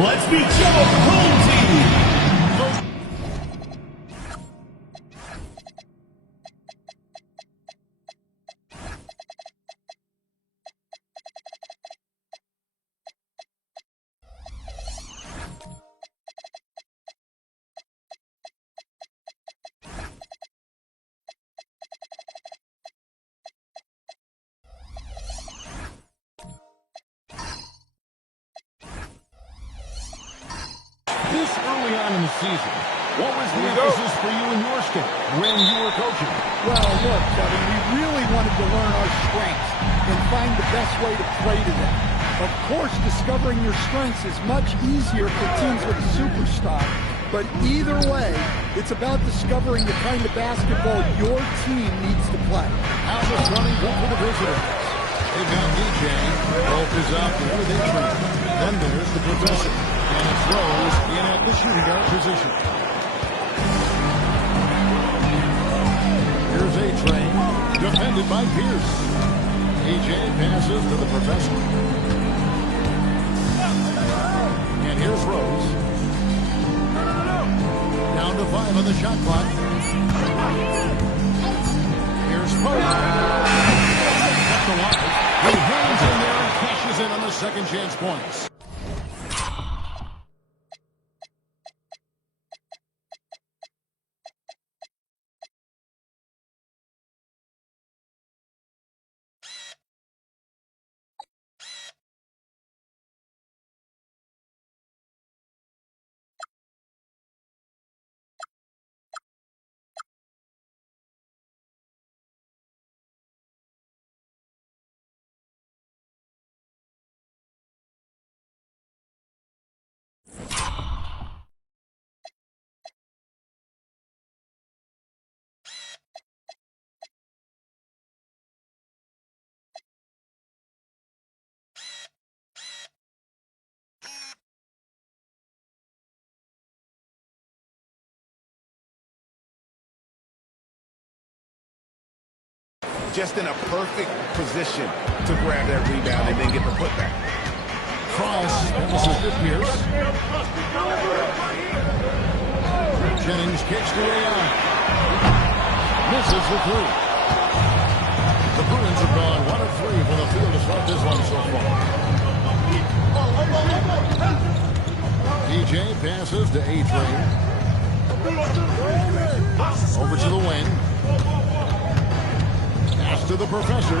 Let's meet your home team. This early on in the season, what was the emphasis for you and your staff when you were coaching? Well, look, Kevin, we really wanted to learn our strengths and find the best way to play to them. Of course, discovering your strengths is much easier for teams with a superstar, but either way, it's about discovering the kind of basketball your team needs to play. Albus running good for the visitors. They've got DJ. Hope is up there with entry. Then there's the professor. And it's Rose in at the shooting guard position. Here's A-Train, defended by Pierce. DJ passes to the professor. And here's Rose. Down to 5 on the shot clock. Here's Pope. At the line. He hangs in there and cashes in on the second chance points. Just in a perfect position to grab that rebound and then get the putback. Cross, this is Pierce. Jennings kicks the way out. Misses the three. The Bruins have gone 1 of 3 from the field to start this one so far. DJ passes to A-Train. Over to the wing. Pass to the professor.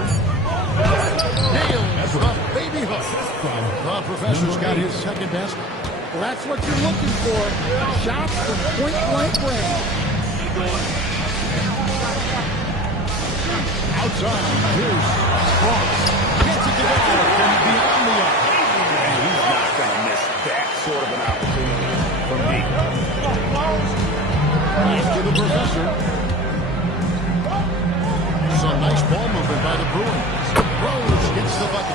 Nails the baby hook. The professor's got his second basket. Well, that's what you're looking for. Shots from point-blank range. Outside, Pierce. Cross. Gets it to go from beyond the arc. And he's not going to miss that sort of an opportunity from deep. Pass to the professor. Some nice ball movement by the Bruins. Rose gets the bucket.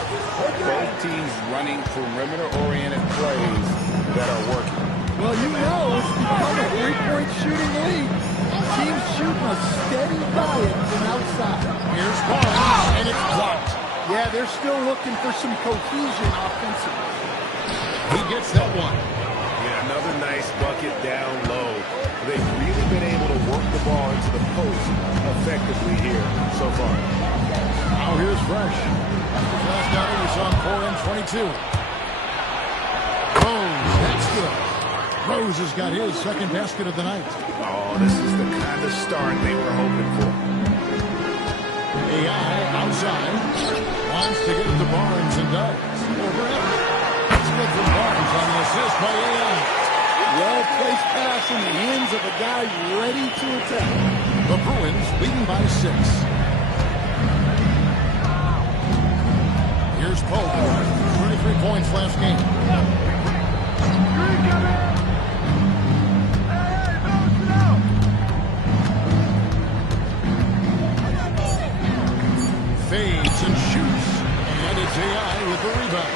Both teams running perimeter-oriented plays that are working. Well, you know it's become a three-point shooting league. Teams shooting a steady diet from outside. Here's Barnes, and it's blocked. Yeah, they're still looking for some cohesion offensively. He gets that one. Yeah, another nice bucket down low. They've really been able to work the ball into the post effectively here so far. Now here's Fresh. Last night we saw him 4 and 22. Rose, that's good. Rose has got his second basket of the night. Oh, this is the kind of start they were hoping for. AI outside. Wants to get it to Barnes and does. Overhead. It's good for Barnes on the assist by AI. Well-placed pass in the hands of a guy ready to attack. The Bruins leading by 6. Here's Pope. 23 points last game. Fades and shoots. And it's AI with the rebound.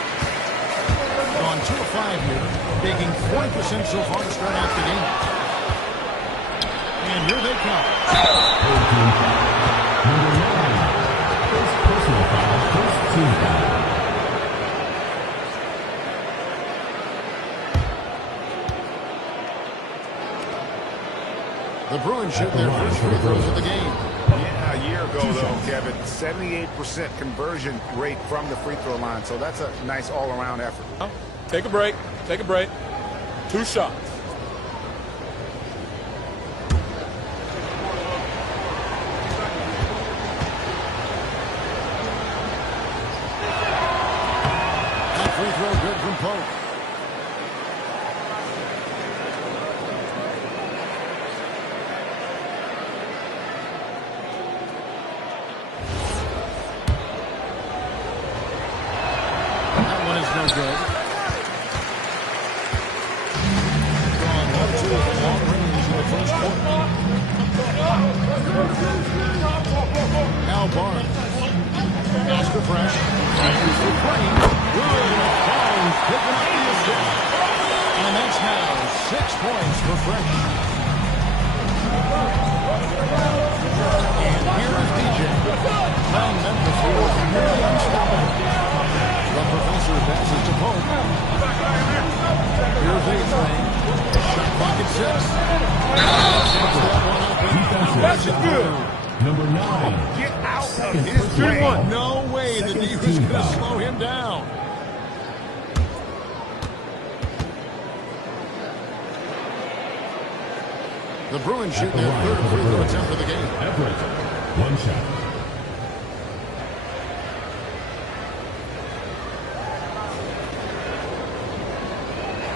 Gone 2 of 5 here, taking 40% so far to start out the game. And here they come. Number 9. First personal foul, first team foul. The Bruins shoot their first free throws of the game. Yeah, a year ago, though, Kevin, 78% conversion rate from the free throw line. So that's a nice all-around effort. Take a break. Take a break. 2 shots. That free throw good from Pope. That one is no good. Gone 1-2 from long range in the first quarter. Now Barnes. Pass to Fresh. Fires for Crane. Good. Barnes picking up the assist. And that's now 6 points for Fresh. And here is DJ. Now Memphis was nearly unstoppable. The professor passes to Pope. Here's A-Train. Shot clock at 6. That's good. Number 9. Get out of Second his personal way. foul. No way the D was Second going to foul. slow him down. The Bruins shoot their third free throw attempt of the game. Everett. 1 shot.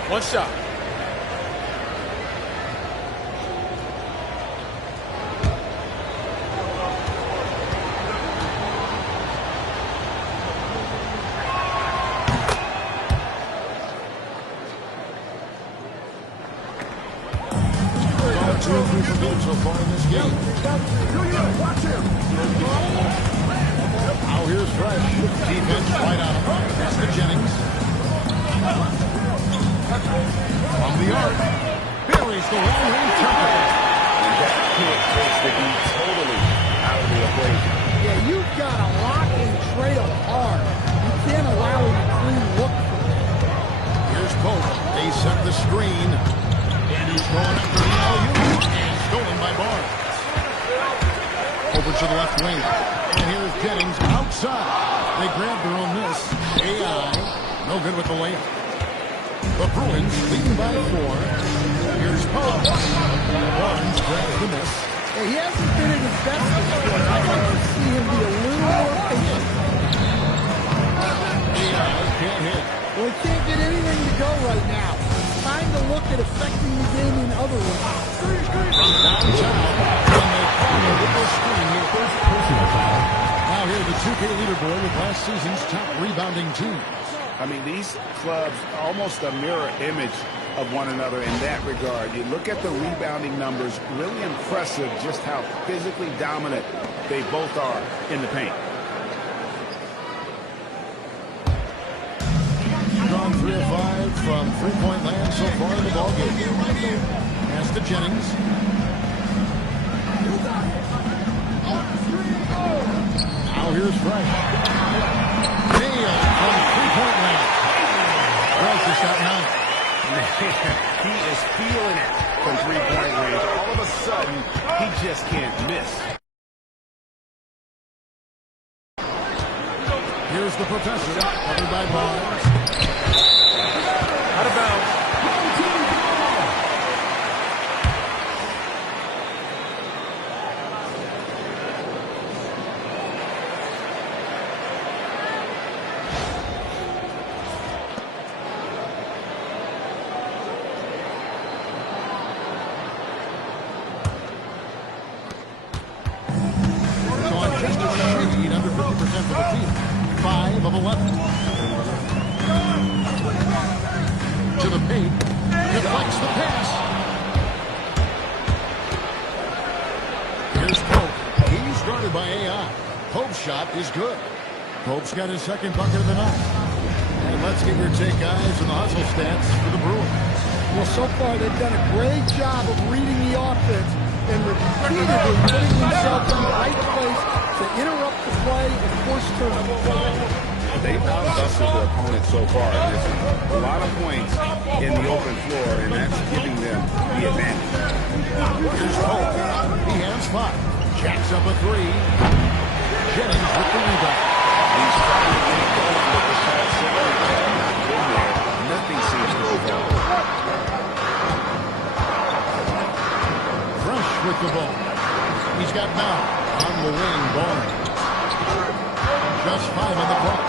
One shot. Gone 2 of 3 from good so far in this game. Now here's Fresh. Defense right on him. Pass to Jennings. From the arc. Buries the long-range jumper. And that kick takes the D totally out of the equation. Yeah, you've got to lock and trail hard. You can't allow him a clean look for that. Here's Pope. They set the screen. And he's going after the alley-oop. And stolen by Barnes. Over to the left wing. And here's Jennings outside. They grabbed their own miss. AI. No good with the layup. The Bruins leading by 4. Here's Pope. Barnes grabs the miss. Hey, he hasn't been at his best this quarter. I'd like to see him be a little more patient. AI can't hit. Well, he can't get anything to go right now. It's time to look at affecting the game in other ways. From downtown. And they follow with the screen. First personal foul. Now here the 2K leaderboard with last season's top rebounding teams. I mean, these clubs are almost a mirror image of one another in that regard. You look at the rebounding numbers, really impressive just how physically dominant they both are in the paint. Gone 3 of 5 from three-point land so far in the ballgame. Pass to Jennings. Now here's Fresh. Nailed from three-point land. Fresh is out now. He is feeling it from three-point range. All of a sudden, he just can't miss. Here's the professor. Covered by Barnes. Out of bounds. Gone just a shade under 50% for the team. 5 of 11. To the paint. Deflects the pass. Here's Pope. He's guarded by AI. Pope's shot is good. Pope's got his second bucket of the night. And let's get your take, guys, on the hustle stats for the Bruins. Well, so far they've done a great job of reading the offense and repeatedly putting themselves in the right place to interrupt the play and force turnovers. they've out-hustled their opponent so far. There's a lot of points in the open floor, and that's giving them the advantage. Here's Pope. He has 5. Jacks up a 3. Jennings with the rebound. He's trying to get going with the shot. In there, nothing seems to be going. Fresh with the ball. He's got now on the wing, Barnes. Just 5 on the clock.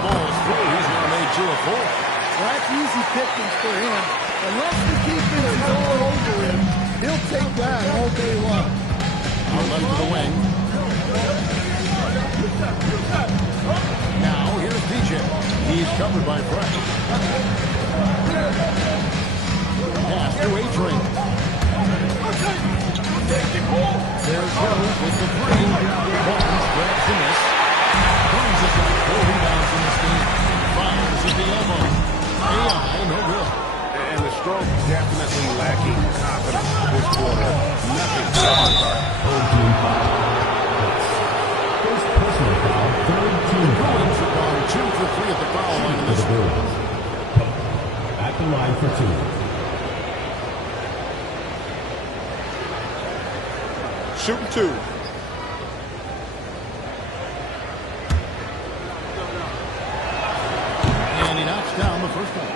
Ball's through. He's now made 2 of 4. Well, that's easy pickings for him. Unless the defense is all over him, he'll take that all day long. Out left of the wing. Now here's DJ. He's covered by Fresh. Pass to A-Train. There's Rose with the 3. Barnes grabs the miss. Barnes has got 4 rebounds in this game. Fires at the elbow. AI, no good. And the stroke definitely lacking confidence this quarter. Nothing. Third team foul. First personal foul, third team foul. Bruins have gone 2 for 3 at the foul line in For this the Bruins. At the line for 2. Shooting 2. And he knocks down the first one.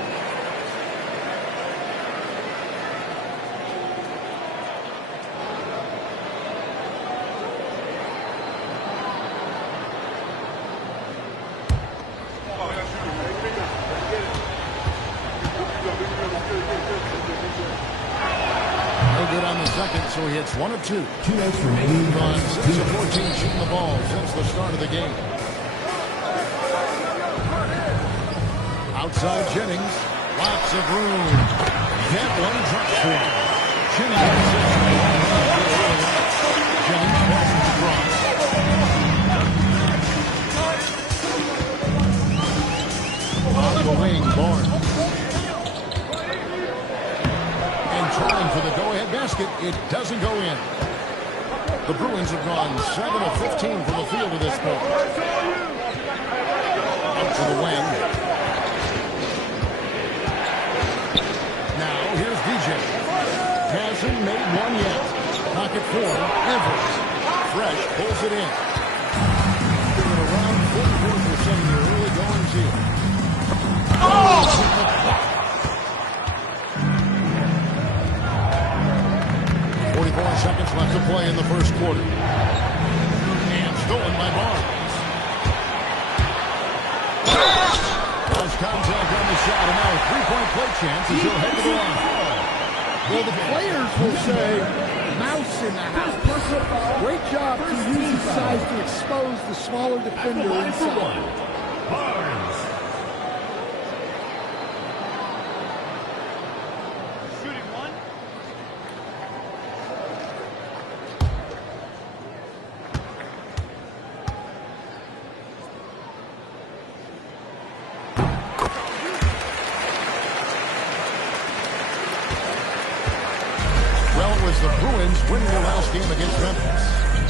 No good on the second, so he hits 1 of 2. 2 minutes remaining. Gone 6 of 14 shooting the ball since the start of the game. Outside Jennings. Lots of room. That one drops for him. Jennings has 6. Jennings passes across. On the wing, Barnes. And trying for the go-ahead basket. It doesn't go in. The Bruins have gone 7 of 15 from the field at this point. Out to the wing. Now here's DJ. Hasn't made one yet. Pocket 4. Evers. Fresh pulls it in. Doing around 44% in the early goings here. 44 seconds left to play in the first quarter. And stolen by Barnes. Close contact on the shot, and now a three-point play chance as he'll head to the line. Well, the players will say, mouse in the house. Great job to use his size to expose the smaller defender inside. Barnes. The Bruins winning their last game against Memphis.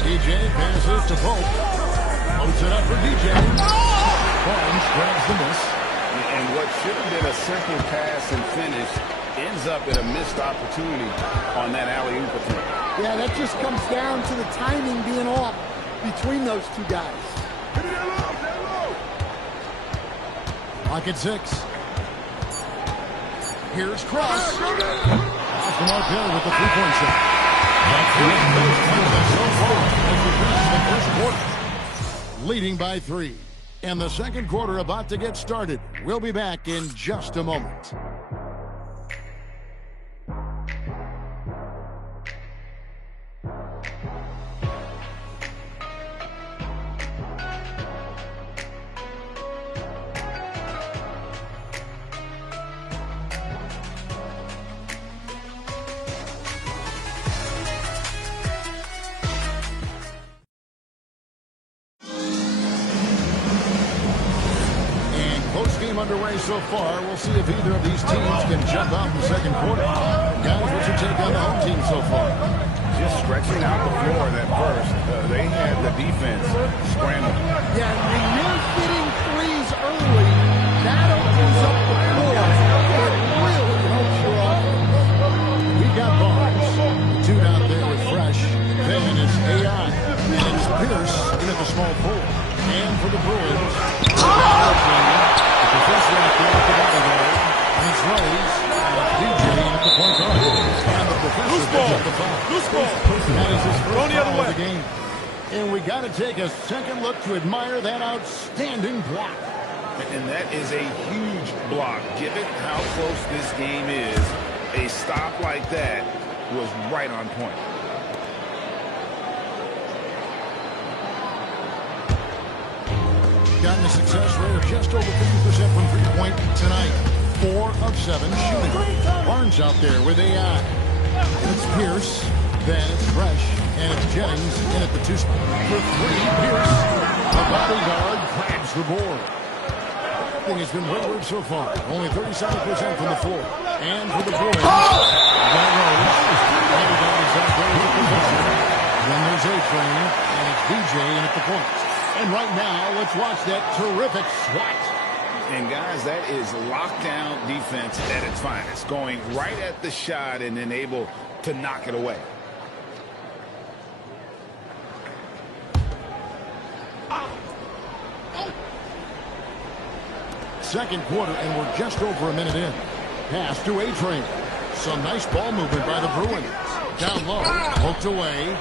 DJ passes to Pope. Loads it up for DJ. Barnes grabs the miss. And what should have been a simple pass and finish ends up in a missed opportunity on that alley-oop attempt. Yeah, that just comes down to the timing being off between those two guys. Clock at 6. Here's Cross. Off the mark there with the three-point shot. That's so far as we finish the first quarter. Leading by 3. And the second quarter about to get started. We'll be back in just a moment. Underway so far. We'll see if either of these teams can jump out in the second quarter. Guys, what's your take on the home team so far? just stretching out the floor in that burst. They had the defense scrambling. Yeah, when you're hitting threes early, that opens up the floor. It really helps your offense. We got Barnes. Two down there with Fresh. Then it's AI. And it's Pierce in at the small forward. And for the Bruins, the professor out there at the bottom guard. And it's Rose. DJ at the point guard. And the professor picks up the foul. Loose ball. That is his first Going the other foul of way. the game. And we got to take a second look to admire that outstanding block. And that is a huge block. Given how close this game is, a stop like that was right on point. Gotten a success rate of just over 50% from three-point tonight. 4 of 7 shooting. Barnes out there with AI. It's Pierce. Then it's Fresh. And it's Jennings in at the 2 spot. For 3, Pierce. The bodyguard grabs the board. Everything has been wayward so far. Only 37% from the floor. And for the Bruins, that Rose. Bodyguard is out there with the possession. Then there's A-Train. And it's DJ in at the points. And right now, let's watch that terrific swat. And guys, that is lockdown defense at its finest. Going right at the shot and then able to knock it away. Second quarter, and we're just over a minute in. Pass to A-Train. Some nice ball movement by the Bruins. Down low, poked away.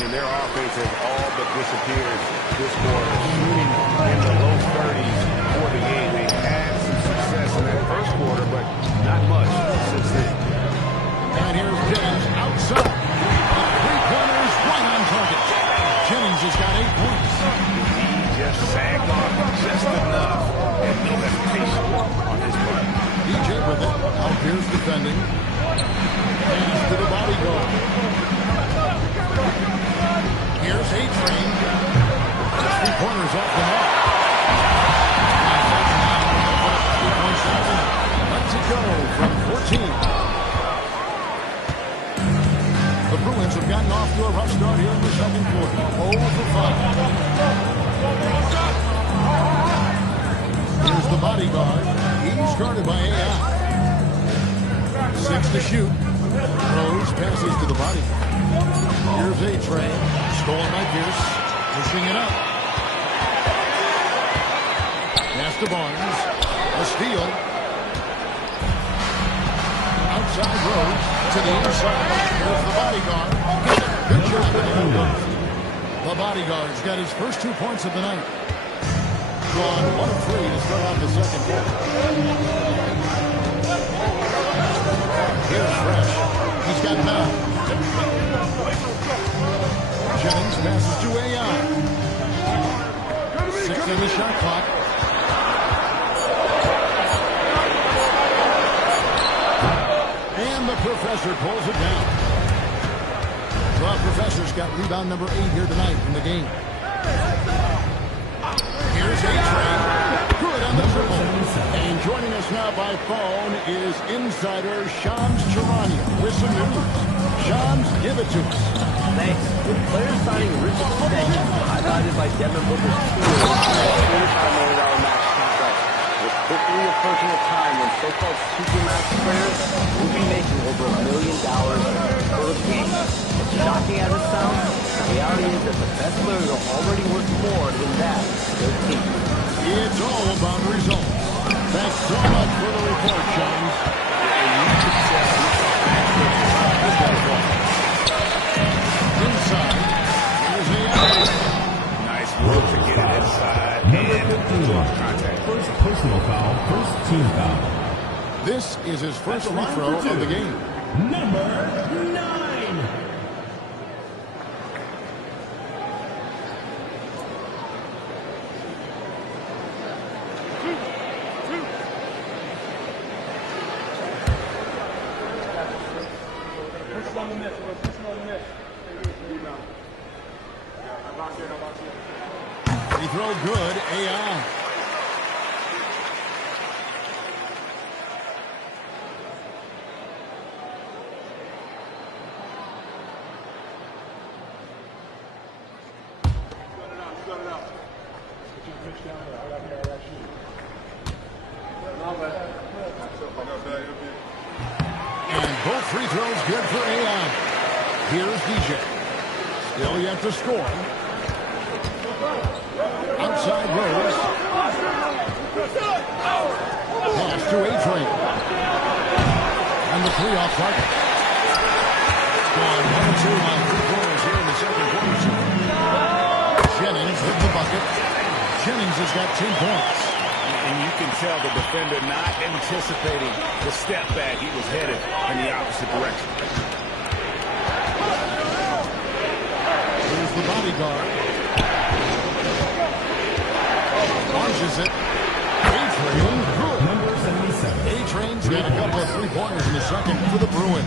And their offense has all but disappeared this quarter. Shooting in the low 30s for the game. They had some success in that first quarter, but not much since then. And here's Jennings outside. Three-pointers right on target. Jennings has got 8 points. He just sagged off just enough and no hesitation on his part. DJ with it. Out here's defending. Pass to the bodyguard. Here's A-Train. Three-pointers off the mark. Lets it go from 14. The Bruins have gotten off to a rough start here in the second quarter. 0 for 5. Here's the bodyguard. He's guarded by AI. 6 to shoot. Rose passes to the bodyguard. Here's A-Train. Stolen by Pierce. Pushing it up. Pass to Barnes. A steal. Outside Rose. To the inside. Here's the bodyguard. Good job. The bodyguard's got his first 2 points of the night. Gone 1 of 3 to start off the second quarter. Here's Fresh. He's got 9. Jennings passes to AI. 6 on the shot clock. And the professor pulls it down. The professor's got rebound number 8 here tonight in the game. Here's A-Train. Good on the triple. And joining us now by phone is insider Shams Charania with some news. Shams, give it to us. Thanks. With players signing rich extensions highlighted by Devin Booker's $45 million max contract, we're quickly approaching a time when so-called supermax players will be making over $1 million per game. As shocking as it sounds, the reality is that the best players are already worth more than that to their team. It's all about results. Thanks so much for the report, Shams. Inside. Here's AI. Nice work to get it inside. And draw contact. First personal foul, first team foul. This is his first free throw of the game. Number 9. Free throw good. AI. And both free throws good for AI. Here's DJ. Still yet to score. Outside Rose. Pass to A-Train. And the three off target. Gone 1-2 on three quarters here in the second quarter. Jennings with the bucket. Jennings has got 10 points. And you can tell the defender not anticipating the step back. He was headed in the opposite direction. Here's the bodyguard. Launches it. A-Train. Number 77. A-Train's got a couple of three-pointers in the second for the Bruins.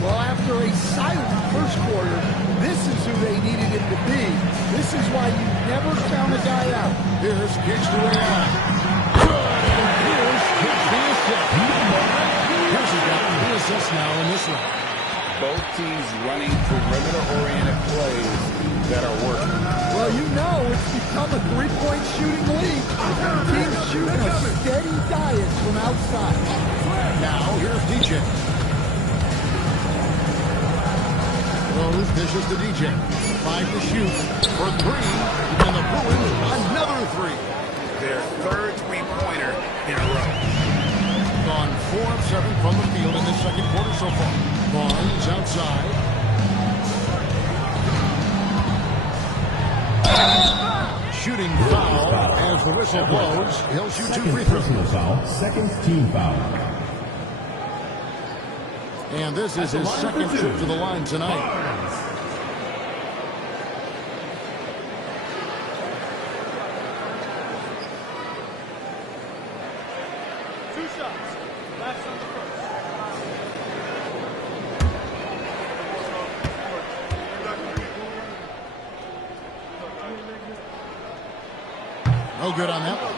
Well, after a silent first quarter, this is who they needed him to be. This is why you never count a guy out. Here's Giggs to AI. Good. And here's Giggs the assist. Here's a guy who assists now in this one. Both teams running perimeter-oriented plays that are working. Well, you know it's become a three-point shooting league. Teams shooting a steady diet from outside. Now, here's DJ. Rose dishes to DJ. 5 to shoot for 3. And the Bruins, another 3. Their third three-pointer in a row. Gone 4 of 7 from the field in this second quarter so far. Barnes outside. Shooting foul as the whistle blows. He'll shoot 2 Second free throws. personal foul. Second team foul. And this is his second trip to the line tonight. No good on that one.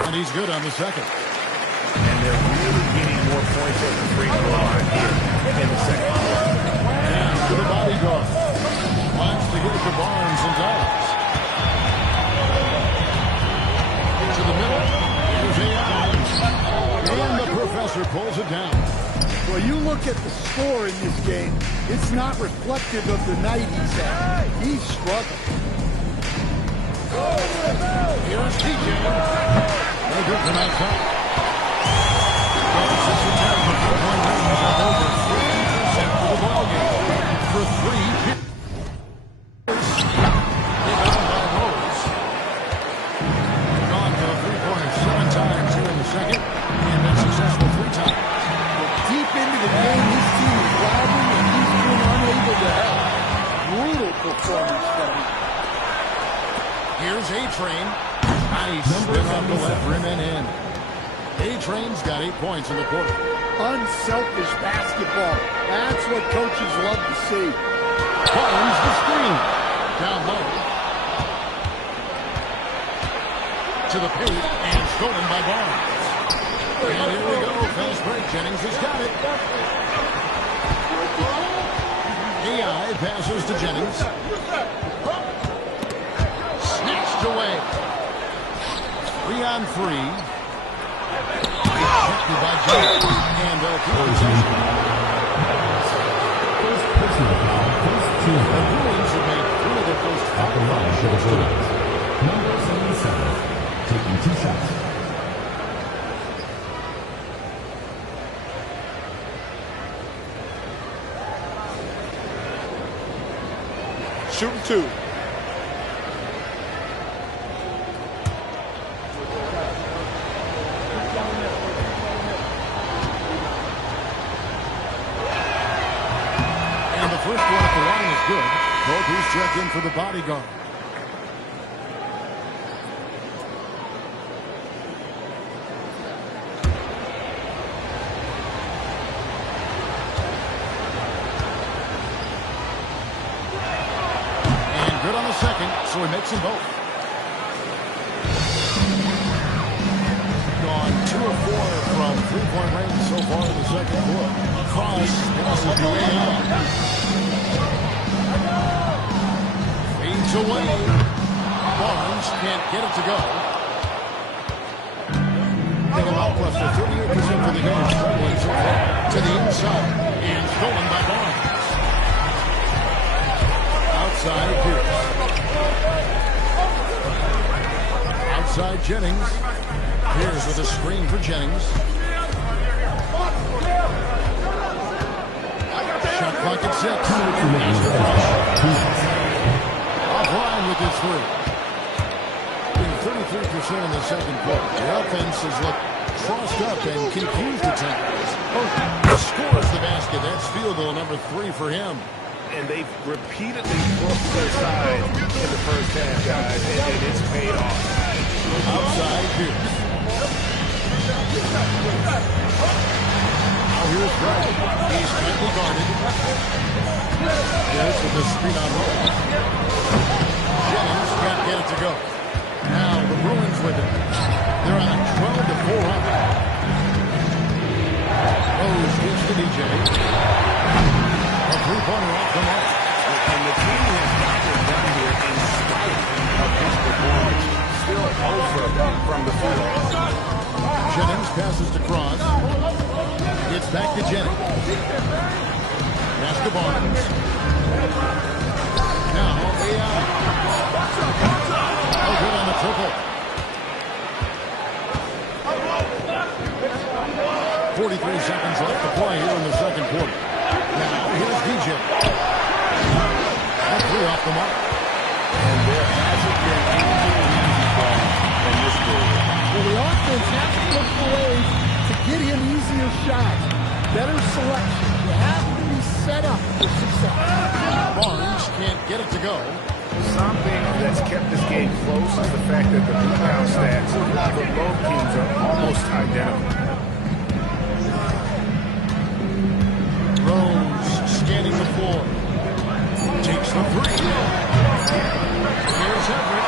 And he's good on the second. And they're really getting more points at the free throw line here in the second quarter. And to the bodyguard. Wants to get it to Barnes and does. To the middle. Here's AI. And the professor pulls it down. Well, you look at the score in this game, it's not reflective of the night he's had. He's struggling. Here's DJ. No good from outside. Well, 6 attempts at 4-point range are over 50% for the ballgame. For 3. Gone for the three-pointer 7 times here in the second. And been successful 3 times. Deep into the game, his team is lagging and he's been unable to help. Brutal performance from him. Here's A-Train. Nice spin off the left rim and in. A-Train's got 8 points in the quarter. Unselfish basketball. That's what coaches love to see. Barnes the screen. Down low. To the paint and stolen by Barnes. And here we go. Fast break. Jennings has got it. AI passes to Jennings. Snatched away. 3 on 3. Checked by Jennings. And they'll keep possession. First personal foul. First team The foul. Bruins have made 3 of their first 5 fouls tonight. Number 77. Taking 2 shots. Shooting 2. And the first one at the line is good. Kobe's checked in for the bodyguard. so he makes them both. Gone 2 of 4 from three-point range so far in the second quarter. Cross passes to Leon. Fades away. Barnes can't get it to go. Take a blockbuster, 38% for the game. Struggling so far to the inside and stolen by Barnes. Outside Pierce. Outside Jennings. Pierce with a screen for Jennings. Shot clock at 6. Offline with his three. 33% in the second quarter. The offense has looked crossed up and confused at times. Scores the basket. That's field goal number 3 for him. And they've repeatedly broke their side in the first half, guys, and it's paid off. Outside Pierce. Now here's Wright. He's tightly guarded. Pierce with the screen on roll. Jennings can't get it to go. Now the Bruins with it. They're on a 12-4 run. Rose gives to DJ. A three-pointer off the mark. And the team has gotten it done here in spite of his performance. Still over from the field. Jennings passes to Cross. Gets back to Jennings. Pass to Barnes. Now AI. Oh, good on the triple. 43 seconds left to play here in the second quarter. Now here's DJ. That three off the mark. And there hasn't been anything easy for him in this period. Well, the offense has to look for ways to get him easier shots. Better selection. You have to be set up for success. Barnes can't get it to go. Something that's kept this game close is the fact that the rebound stats for both teams are almost identical. Rose scanning the floor. Takes the three. Here's Everett.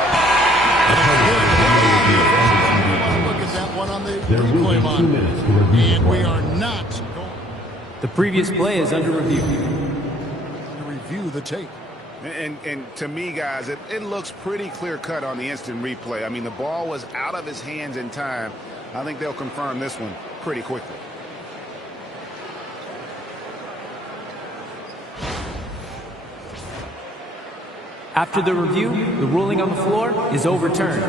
Look at that one on the replay monitor. And we are not going The previous play is under review. to review the tape. And to me, guys, it looks pretty clear-cut on the instant replay. I mean, the ball was out of his hands in time. I think they'll confirm this one pretty quickly. After the review, the ruling on the floor is overturned.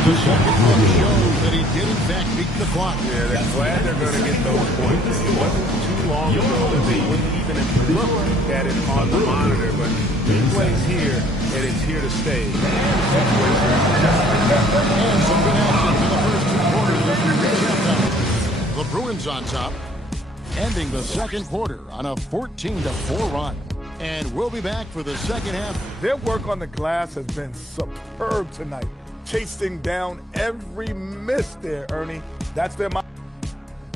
The second one shows that he did, in fact, beat the clock. Yeah, they're glad they're going to get those points. It wasn't too long ago that they wouldn't even have looked at it on the monitor, but it plays here, and it's here to stay. And some good action for the first 2 quarters. The Bruins on top, ending the second quarter on a 14-4 run. And we'll be back for the second half. Their work on the glass has been superb tonight. Chasing down every miss there, Ernie. That's their mind.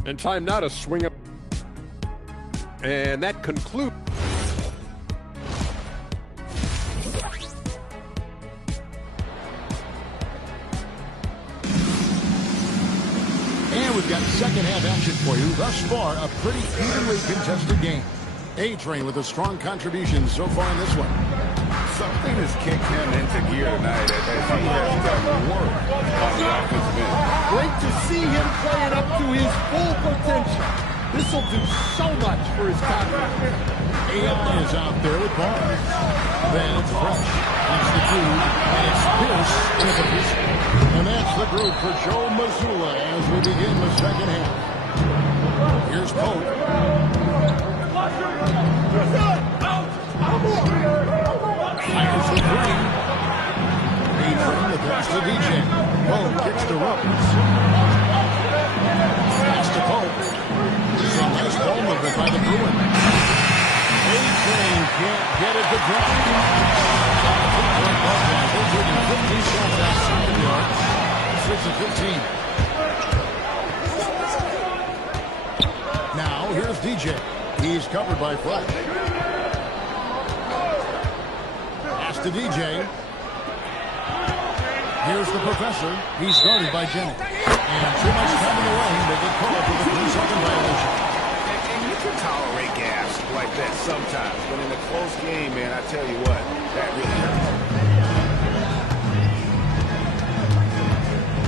And time now to swing up. And that concludes. And we've got second half action for you. Thus far, a pretty evenly contested game. A-Train with a strong contribution so far in this one. Something has kicked him into gear tonight as he has done work on the offensive end. Great to see him playing up to his full potential. This will do so much for his confidence. AI is out there with Barnes. Then it's Fresh. It's the two. And it's Pierce with the piece. And that's the group for Joe Mazzulla as we begin the second half. Here's Pope. Fires the three. A-Train the pass to DJ. Pope kicks to Rose. Pass to Pope. It's a nice ball movement by the Bruins. A-Train can't get it to drop. They're taking 15 shots outside the arc. 6 of 15. Now, here's DJ. He's covered by Flash. to DJ. Here's the professor. He's guarded by Jennings. And too much time in the lane. They get called for the 3-second violation. And you can tolerate gaps like that sometimes. But in a close game, man, I tell you what, that really hurts.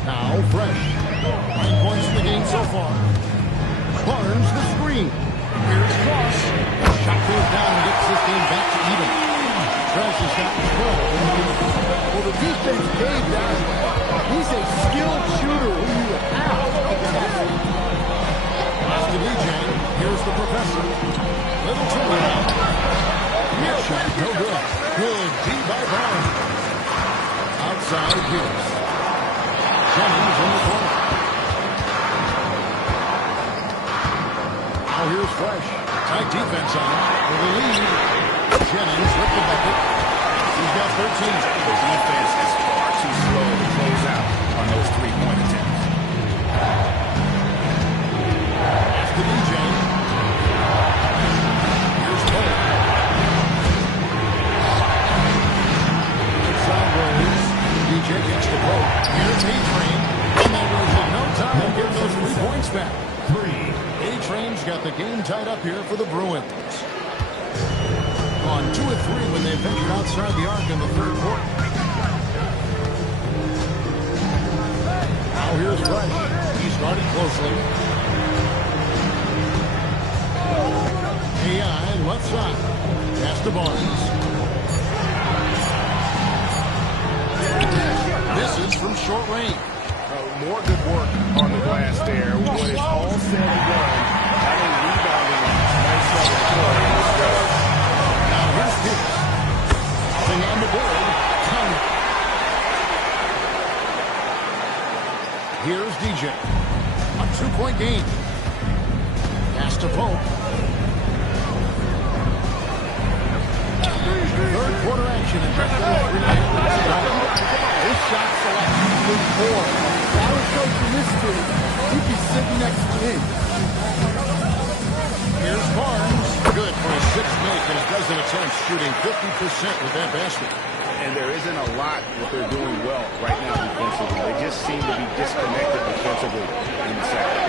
Now Fresh. 9 points in the game so far. Barnes the screen. Here's Cross. Shot goes down and gets this game back to even. Fresh has got 12. Well, the defense gave down. He's a skilled shooter who you would have. Pass to DJ. Here's the professor. Little turnaround. Near shot, no good. Good D by Barnes. Outside Pierce. Jennings in the corner. Now here's Fresh. Tight defense on him. For the lead. Jennings with the bucket. He's got 13. The defense is far too slow to close out on those three-point attempts. Pass to DJ. Here's Cole. Inside Rose. DJ gets the ball. Here's A-Train. And there was no time to get those 3 points back. A-Train's got the game tied up here for the Bruins. On 2 of 3 when they ventured outside the arc in the third quarter. Now here's Fresh. He's guarded closely. AI left side. Pass to Barnes. This is from short range. More good work on the glass there. When it's all said and done, having rebounding nice scoring was good. Now here's Pierce. Thing on the board. Count it. Here's DJ. A 2-point game. Pass to Pope. Third quarter action in His shot selection has been poor. If I was coaching this team, he'd be sitting next to me. Here's Barnes. Good for his 6th make and his dozen attempts, shooting 50% with that basket. And there isn't a lot that they're doing well right now defensively. They just seem to be disconnected defensively in the second.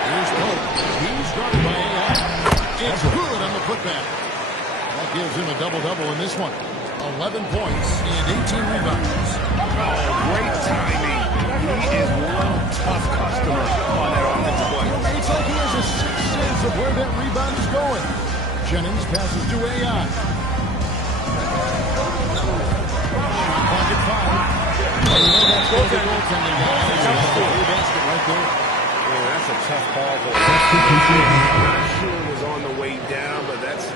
Here's Pope. He's guarded by AI. It's good on the putback. That gives him a double-double in this one. 11 points and 18 rebounds. Oh, great timing. He is one tough customer on that offensive play. It's like he has a sixth sense of where that rebound is going. Jennings passes to AI. Shot clock at 5. And you know that's going to the goaltending guy. Basket right there. Yeah, that's a tough call for I'm sure it was on the way down, but that's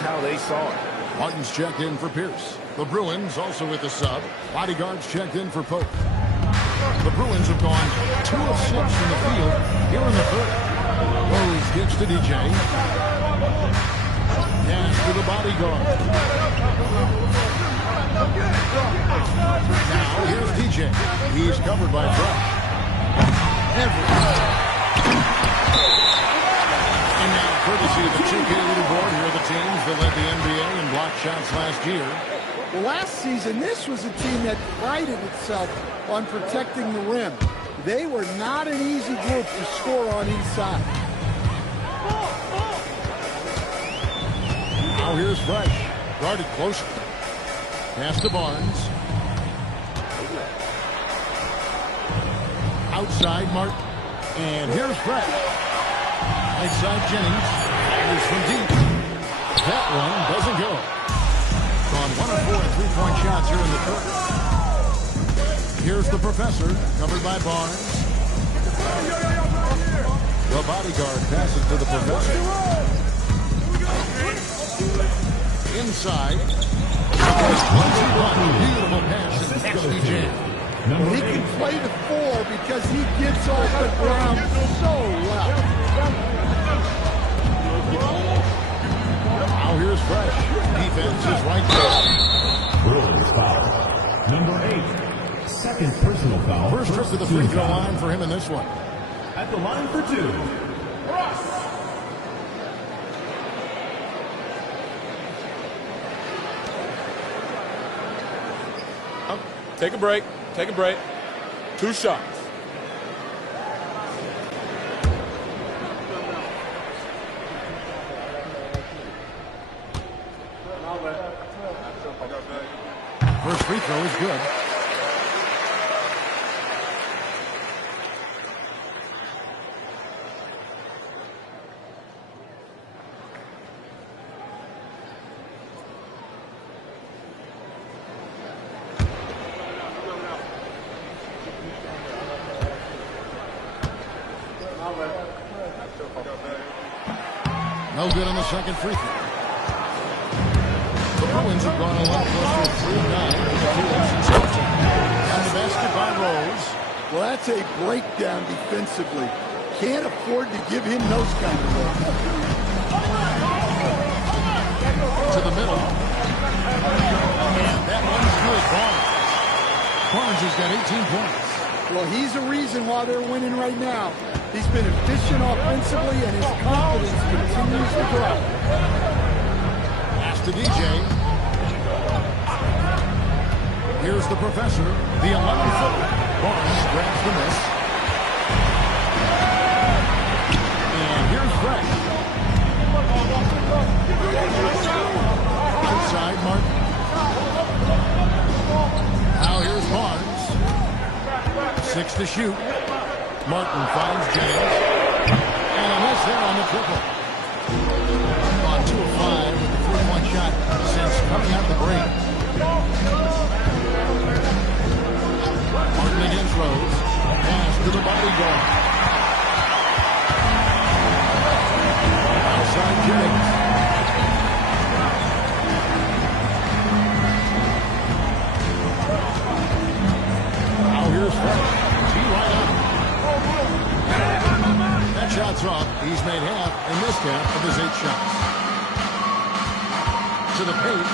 how they saw it. Martin's checked in for Pierce. The Bruins also with the sub. Bodyguards checked in for Pope. The Bruins have gone 2 of 6 from the field here in the third. Rose gets to DJ. Pass to the bodyguard. Now here's DJ. He's covered by Fresh. And now, courtesy of the 2K leaderboard, here are the teams that led the NBA in block shots last year. Well, last season, this was a team that prided itself on protecting the rim. They were not an easy group to score on inside. Now here's Fresh. Guarded closer. Pass to Barnes. Outside Martin. And here's Fresh. Right side Jennings. Fires from deep. That one doesn't go. On 1 of 4 3-point shots here in the third. Here's the professor. Covered by Barnes. The bodyguard passes to the professor. Inside. 1-2-1. Beautiful pass. And that's the jam. Well, he can play the 4 because he gets off the ground so well. Now here's Fresh. Defense is right there. Bruins foul. Number 8. Second personal foul. First trip to the free throw line for him in this one. At the line for 2. Take a break. Take a break. 2 shots. First free throw is good. No good on the second free throw. The Bruins have gone a lot closer to 3-9 with the Felix and Celtic. And the basket by Rose. Well, that's a breakdown defensively. Can't afford to give him those kind of looks. To the middle. And that one's good. Barnes has got 18 points. Well, he's the reason why they're winning right now. He's been efficient offensively, and his confidence continues to grow. Pass to DJ. Here's the professor, the 11-footer. Barnes grabs the miss. And here's Fresh. Outside Martin. Now here's Barnes. 6 to shoot. Martin finds James. And a miss there on the triple. On 2 of 5 with the 3-point shot since coming out the break. Martin against Rose. Pass to the bodyguard. Outside James. Now here's Fresh. Right up. That shot's off. He's made half and missed half of his 8 shots. To the paint.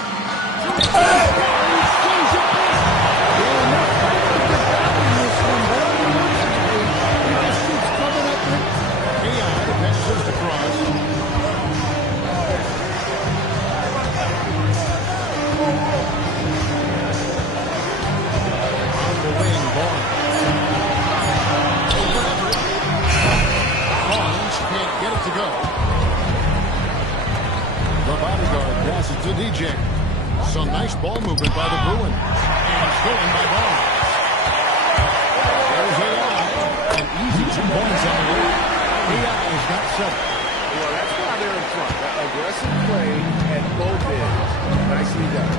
AI passes across. On the wing, Barnes. Can't get it to go. The bodyguard passes to DJ. Some nice ball movement by the Bruins. And stolen by Barnes. There's AI. An easy 2 points on the way. AI has got 7. Well, that's why they're in front. Aggressive play at both ends. Nicely done.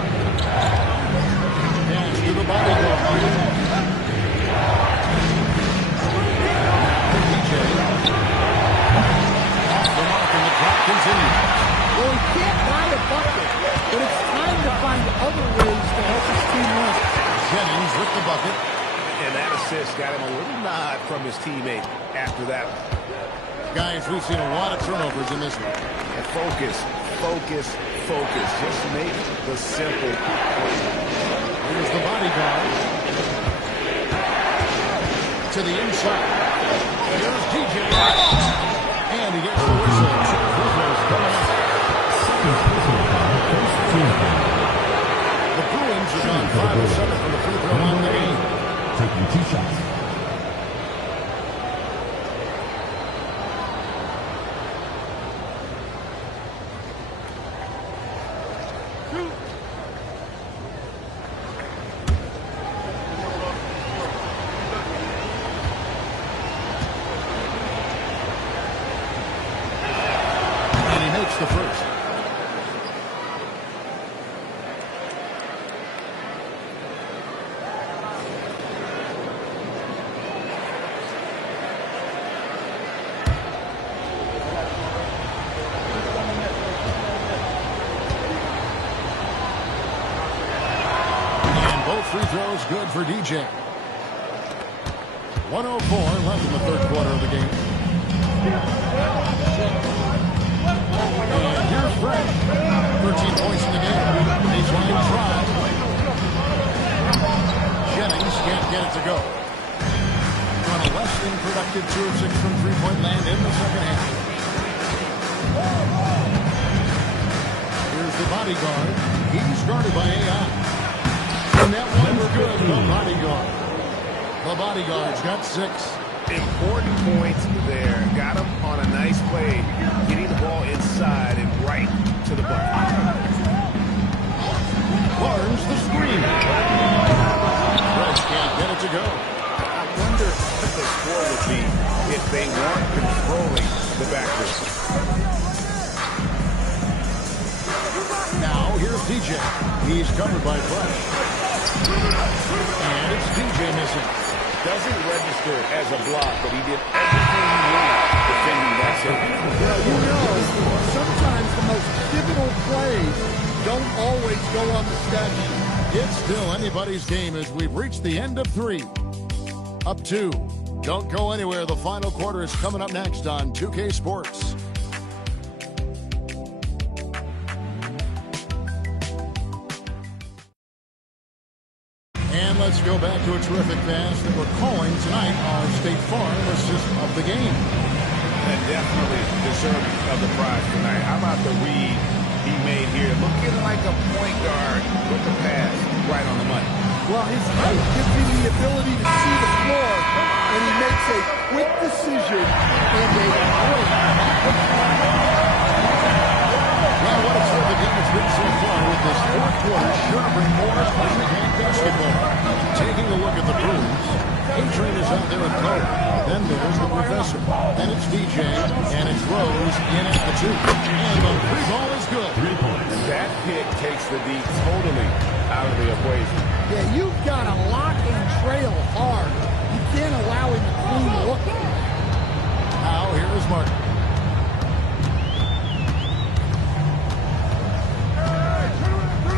Pass to the bodyguard. DJ. Continues. Well, he can't buy a bucket, but it's time to find other ways to help his team win. Jennings with the bucket. And that assist got him a little nod from his teammate after that. Guys, we've seen a lot of turnovers in this one. And focus, focus, focus. Just make the simple play. Here's the bodyguard. To the inside. Here's DJ. And he gets the whistle. The Bruins are gone 5 of 7 from the free throw line in the game. Taking 2 shots. And he makes the first. Free throws good for DJ. 1:04 left in the third quarter of the game. And here's Fresh. 13 points in the game. Baseline drive. Jennings can't get it to go. On a less than productive 2 of 6 from three-point land in the second half. Here's the bodyguard. He's guarded by AI. And that one good, the bodyguard. The bodyguard's got 6. Important points there. Got him on a nice play, getting the ball inside and right to the bucket. Barnes the screen. Fresh can't get it to go. I wonder what the score would be if they weren't controlling the backcourt. Now here's DJ. He's covered by Fresh. And it's DJ missing. Doesn't register as a block, but he did everything he needed defending that safety. Well, you know, sometimes the most pivotal plays don't always go on the stat sheet. It's still anybody's game as we've reached the end of 3. Up 2. Don't go anywhere. The final quarter is coming up next on 2K Sports. And let's go back to a terrific pass that we're calling tonight our State Farm assist of the game. And definitely deserving of the prize tonight. How about the read he made here? Looking like a point guard with the pass right on the money. Well, his height gives him the ability to see the floor, and he makes a quick decision and a great. Well, what a terrific game it's been so far with this fourth quarter. Sure to bring more hand basketball. Taking a look at the Bruins. A-Train is out there at coach. Then there's the Professor. Then it's DJ. And it's Rose in at the 2. And the free ball is good. 3 points. That pick takes the D totally out of the equation. Yeah, you've got to lock and trail hard. You can't allow him to clean look. Now, here's Martin.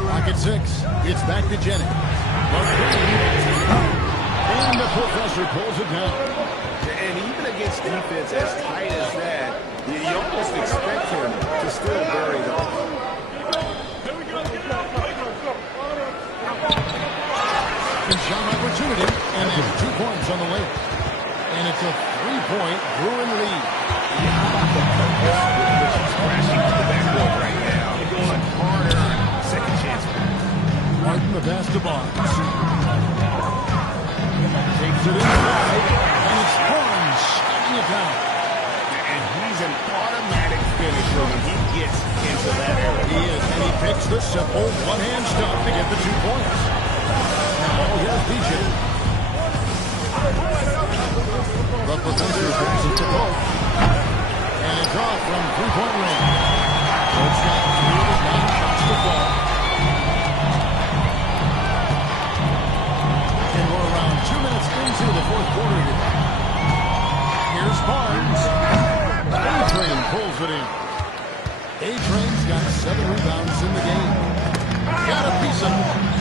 Pocket 6. It's back to Jennings. And the Professor pulls it down. And even against defense as tight as that, you almost expect him to still bury the ball. Shot opportunity, and it's 2 points on the way. And it's a 3-point Bruin lead. How about the purpose with which he's crashing to the backboard right now? They're going harder on second chance. Martin the pass to Barnes. Takes it inside, and it's Barnes shutting it down. And he's an automatic finisher when he gets into that area. He is, and he picks the simple one-hand stuff to get the 2 points. Now here's DJ. The Professor passes to Coach. And it's off from 3-point range. Coach got 3 of his 9 shots to fall. And we're around 2 minutes into the fourth quarter here. Here's Barnes. A-Train pulls it in. A-Train's got 7 rebounds in the game. Got a piece of it.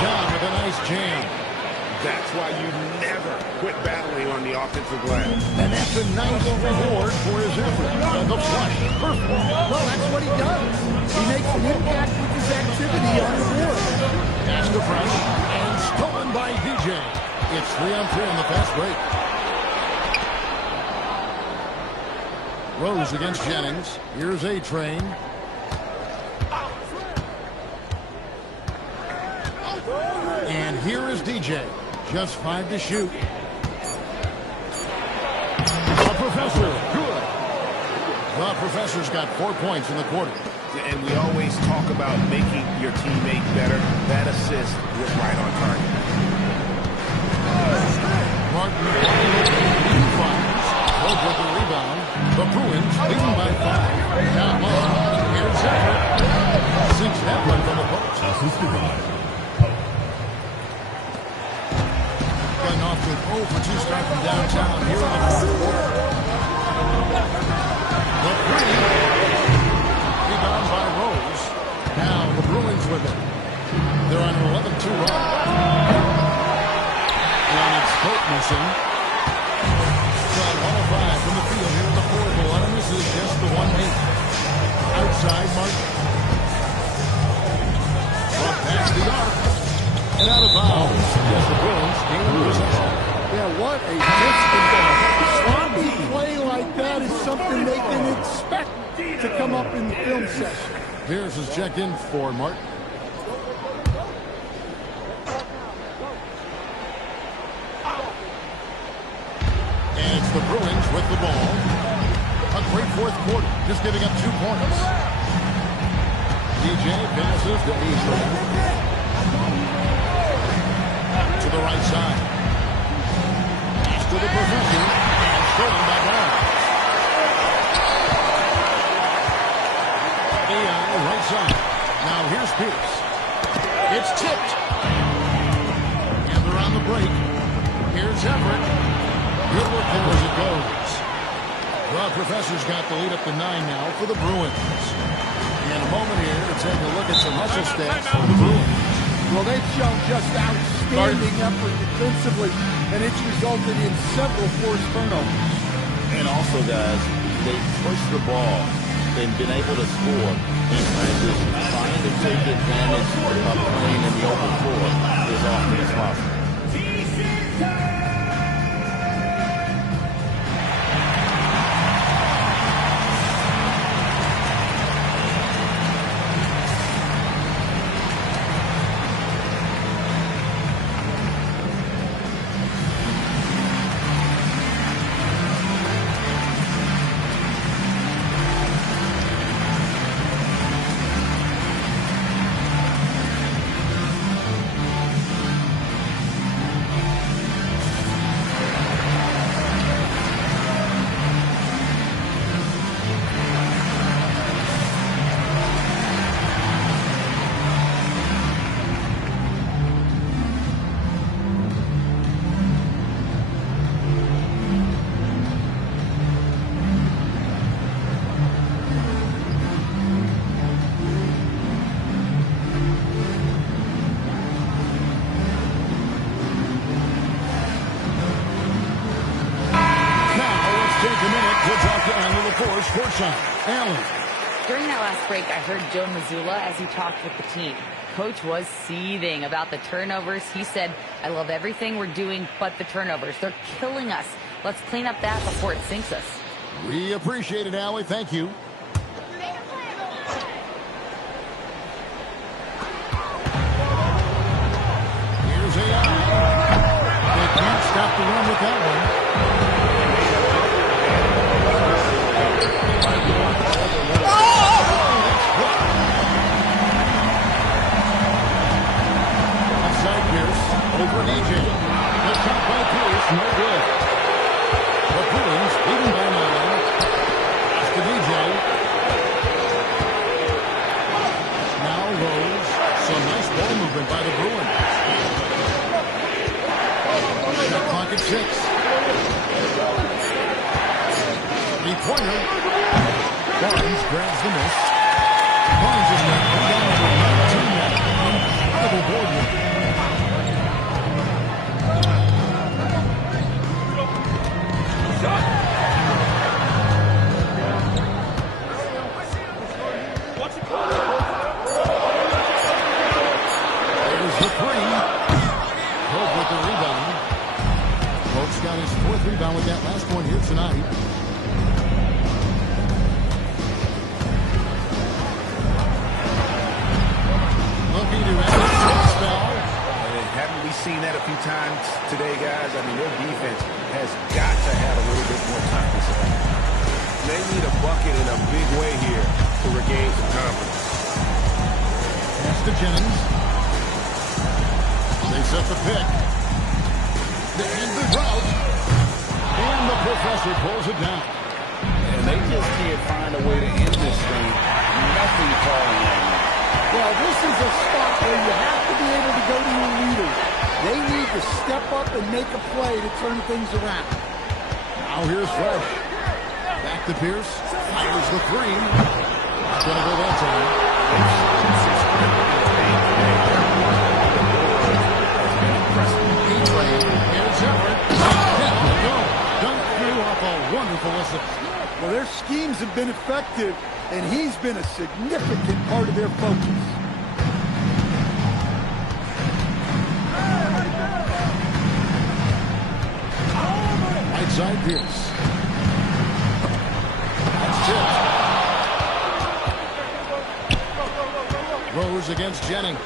Down with a nice jam. That's why you never quit battling on the offensive glass. And that's a nice reward for his effort. The flush. Perfect. Well, that's what he does. He makes an impact with his activity on the board. Pass to Fresh. And stolen by DJ. It's 3-on-3 on the fast break. Rose against Jennings. Here's A-Train. And here is DJ. Just 5 to shoot. The Professor. Good. The Professor's got 4 points in the quarter. And we always talk about making your teammate better. That assist was right on target. Martin finds. Hope with the rebound. The Bruins leading by 5. Now Long. Here's Everett. Sinks that one from the post. Assisted by Getting off to an 0 for 2 start from downtown here in the fourth quarter. The three. Rebound by Rose. Now the Bruins with it. They're on an 11-2 run. And it's Cope missing. Shot 105 from the field here in the fourth. The one misses just the 1-8. Outside Martin. Brought past the arc. And out of bounds. Yes, the Bruins gain possession. Yeah, what a disconnect. Sloppy play like that is something they can expect to come up in the film session. Pierce is checked in for Martin. with the ball. A great fourth quarter, just giving up 2 points. DJ passes to Easley. To the right side. Pass to the professor. And stolen by Barnes. Right side. Now here's Pierce. It's tipped. And they're on the break. Here's Everett. Good work there as it goes. Well, Professor's got the lead up to 9 now for the Bruins. In a moment here to take a look at some hustle stats for the Bruins. Well, they've shown just outstanding effort defensively, and it's resulted in several forced turnovers. And also, guys, they push the ball. They've been able to score in transition, trying to take advantage of playing in the open floor as often as possible. Allen. During that last break, I heard Joe Mazzulla as he talked with the team. Coach was seething about the turnovers. He said, I love everything we're doing but the turnovers. They're killing us. Let's clean up that before it sinks us. We appreciate it, Allie. Thank you. Here's AI. They can't stop the run with that one. Over DJ. The shot by Pierce, no good. The Bruins leading by 9. Pass to DJ. Now Rose. Some nice ball movement by the Bruins. Shot clock at 6. 3-pointer. Barnes grabs the miss. Barnes has got down over 19 now. Incredible board work. Rebound with that last one here tonight. Looking to end the spell. Haven't we seen that a few times today, guys? I mean, their defense has got to have a little bit more toughness. They need a bucket in a big way here to regain some confidence. Pass to Jennings. They set the pick. They end the drought. And the Professor pulls it down. And they just can't find a way to end this thing. Nothing falling right now. Well, this is a spot where you have to be able to go to your leaders. They need to step up and make a play to turn things around. Now here's Fresh. Back to Pierce. Fires the 3. Not going to go that time. Here's Everett. Dunk through off a wonderful assist. Well, their schemes have been effective, and he's been a significant part of their focus. Right side Pierce. That's tipped. Rose against Jennings.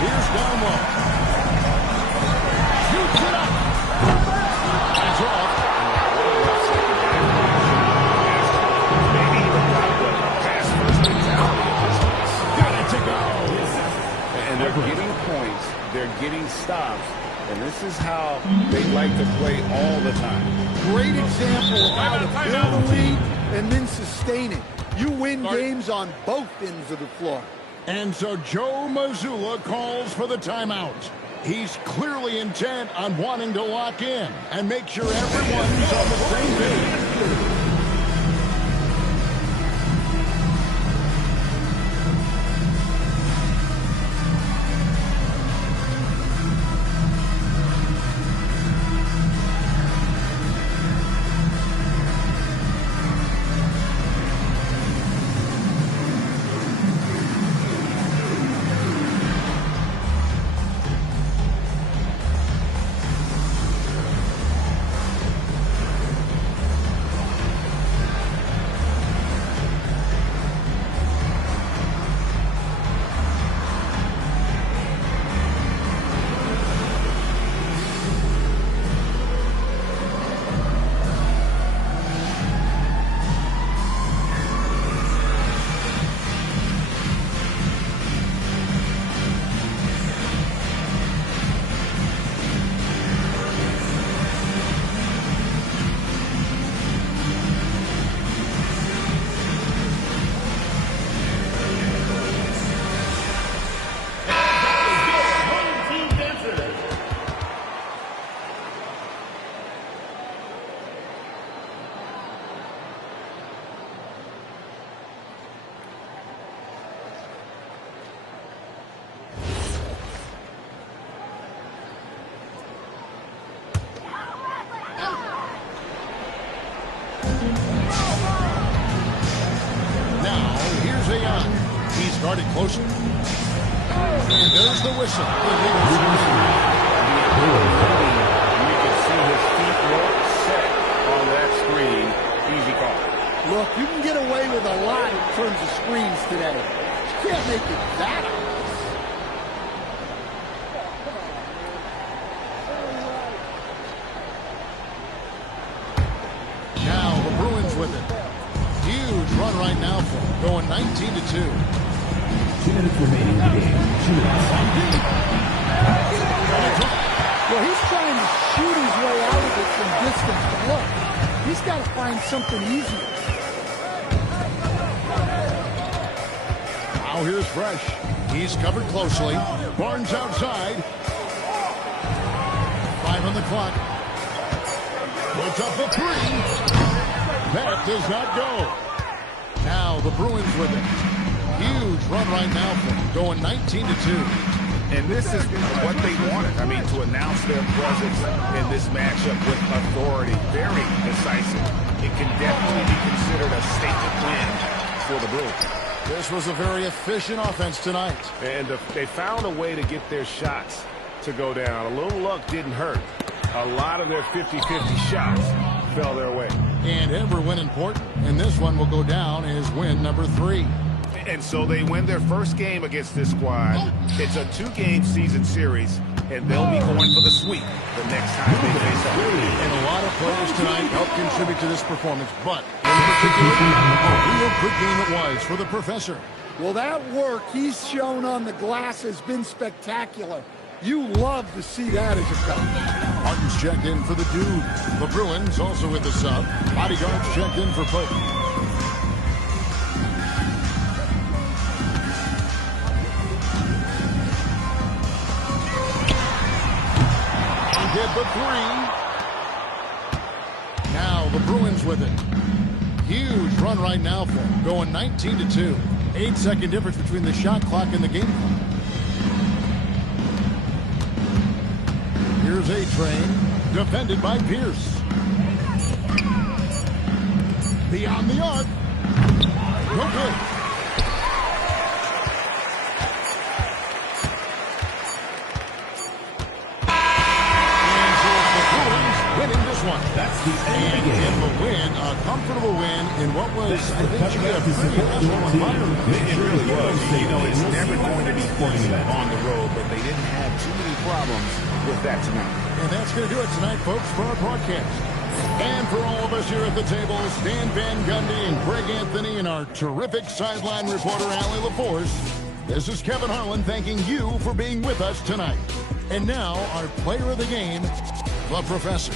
Here's down low. Shoots it up. Hands off. Maybe even got the pass first mentality of this place. Got it to go. And they're getting points. They're getting stops. And this is how they like to play all the time. Great example of how to build a lead and then sustain it. You win games on both ends of the floor. And so Joe Mazzulla calls for the timeout. He's clearly intent on wanting to lock in and make sure everyone's on the same page. He's guarded closer. And there's the whistle. You can see his feet were set on that screen. Easy call. Look, you can get away with a lot in terms of screens today. You can't make it that obvious. Now the Bruins with it. Huge run right now for him, going 19-2. 2 minutes remaining in the game. Well, he's trying to shoot his way out of it from distance, but look, he's got to find something easier. Now here's Fresh. He's covered closely. Barnes outside. 5 on the clock. Puts up the 3. That does not go. Now the Bruins with it. Huge run right now for them, going 19-2. And this is what they wanted. I mean, to announce their presence in this matchup with authority. Very decisive. It can definitely be considered a statement win for the Bruins. This was a very efficient offense tonight. And they found a way to get their shots to go down. A little luck didn't hurt. A lot of their 50-50 shots fell their way. And every win important. And this one will go down as win number 3. And so they win their first game against this squad. It's a 2-game season series, and they'll be going for the sweep the next time they face up. And a lot of players tonight helped contribute to this performance, but in particular, a real good game it was for the professor. Well, that work he's shown on the glass has been spectacular. You love to see that as a coach. Martin's checked in for the dude. The Bruins also with the sub. Bodyguards checked in for Pope. Hit the 3. Now the Bruins with it. Huge run right now for them, going 19-2. 8-second difference between the shot clock and the game clock. Here's A-Train, defended by Pierce. Beyond the arc. No good. Winning this one. That's the end of the And game. a win, a comfortable win in what was, I think, should be a pretty hostile environment. It really was. You know, it's never going to be easy on the road, but they didn't have too many problems with that tonight. And that's going to do it tonight, folks, for our broadcast. And for all of us here at the table, Stan Van Gundy and Greg Anthony and our terrific sideline reporter, Allie LaForce, this is Kevin Harlan thanking you for being with us tonight. And now, our player of the game, the Professor.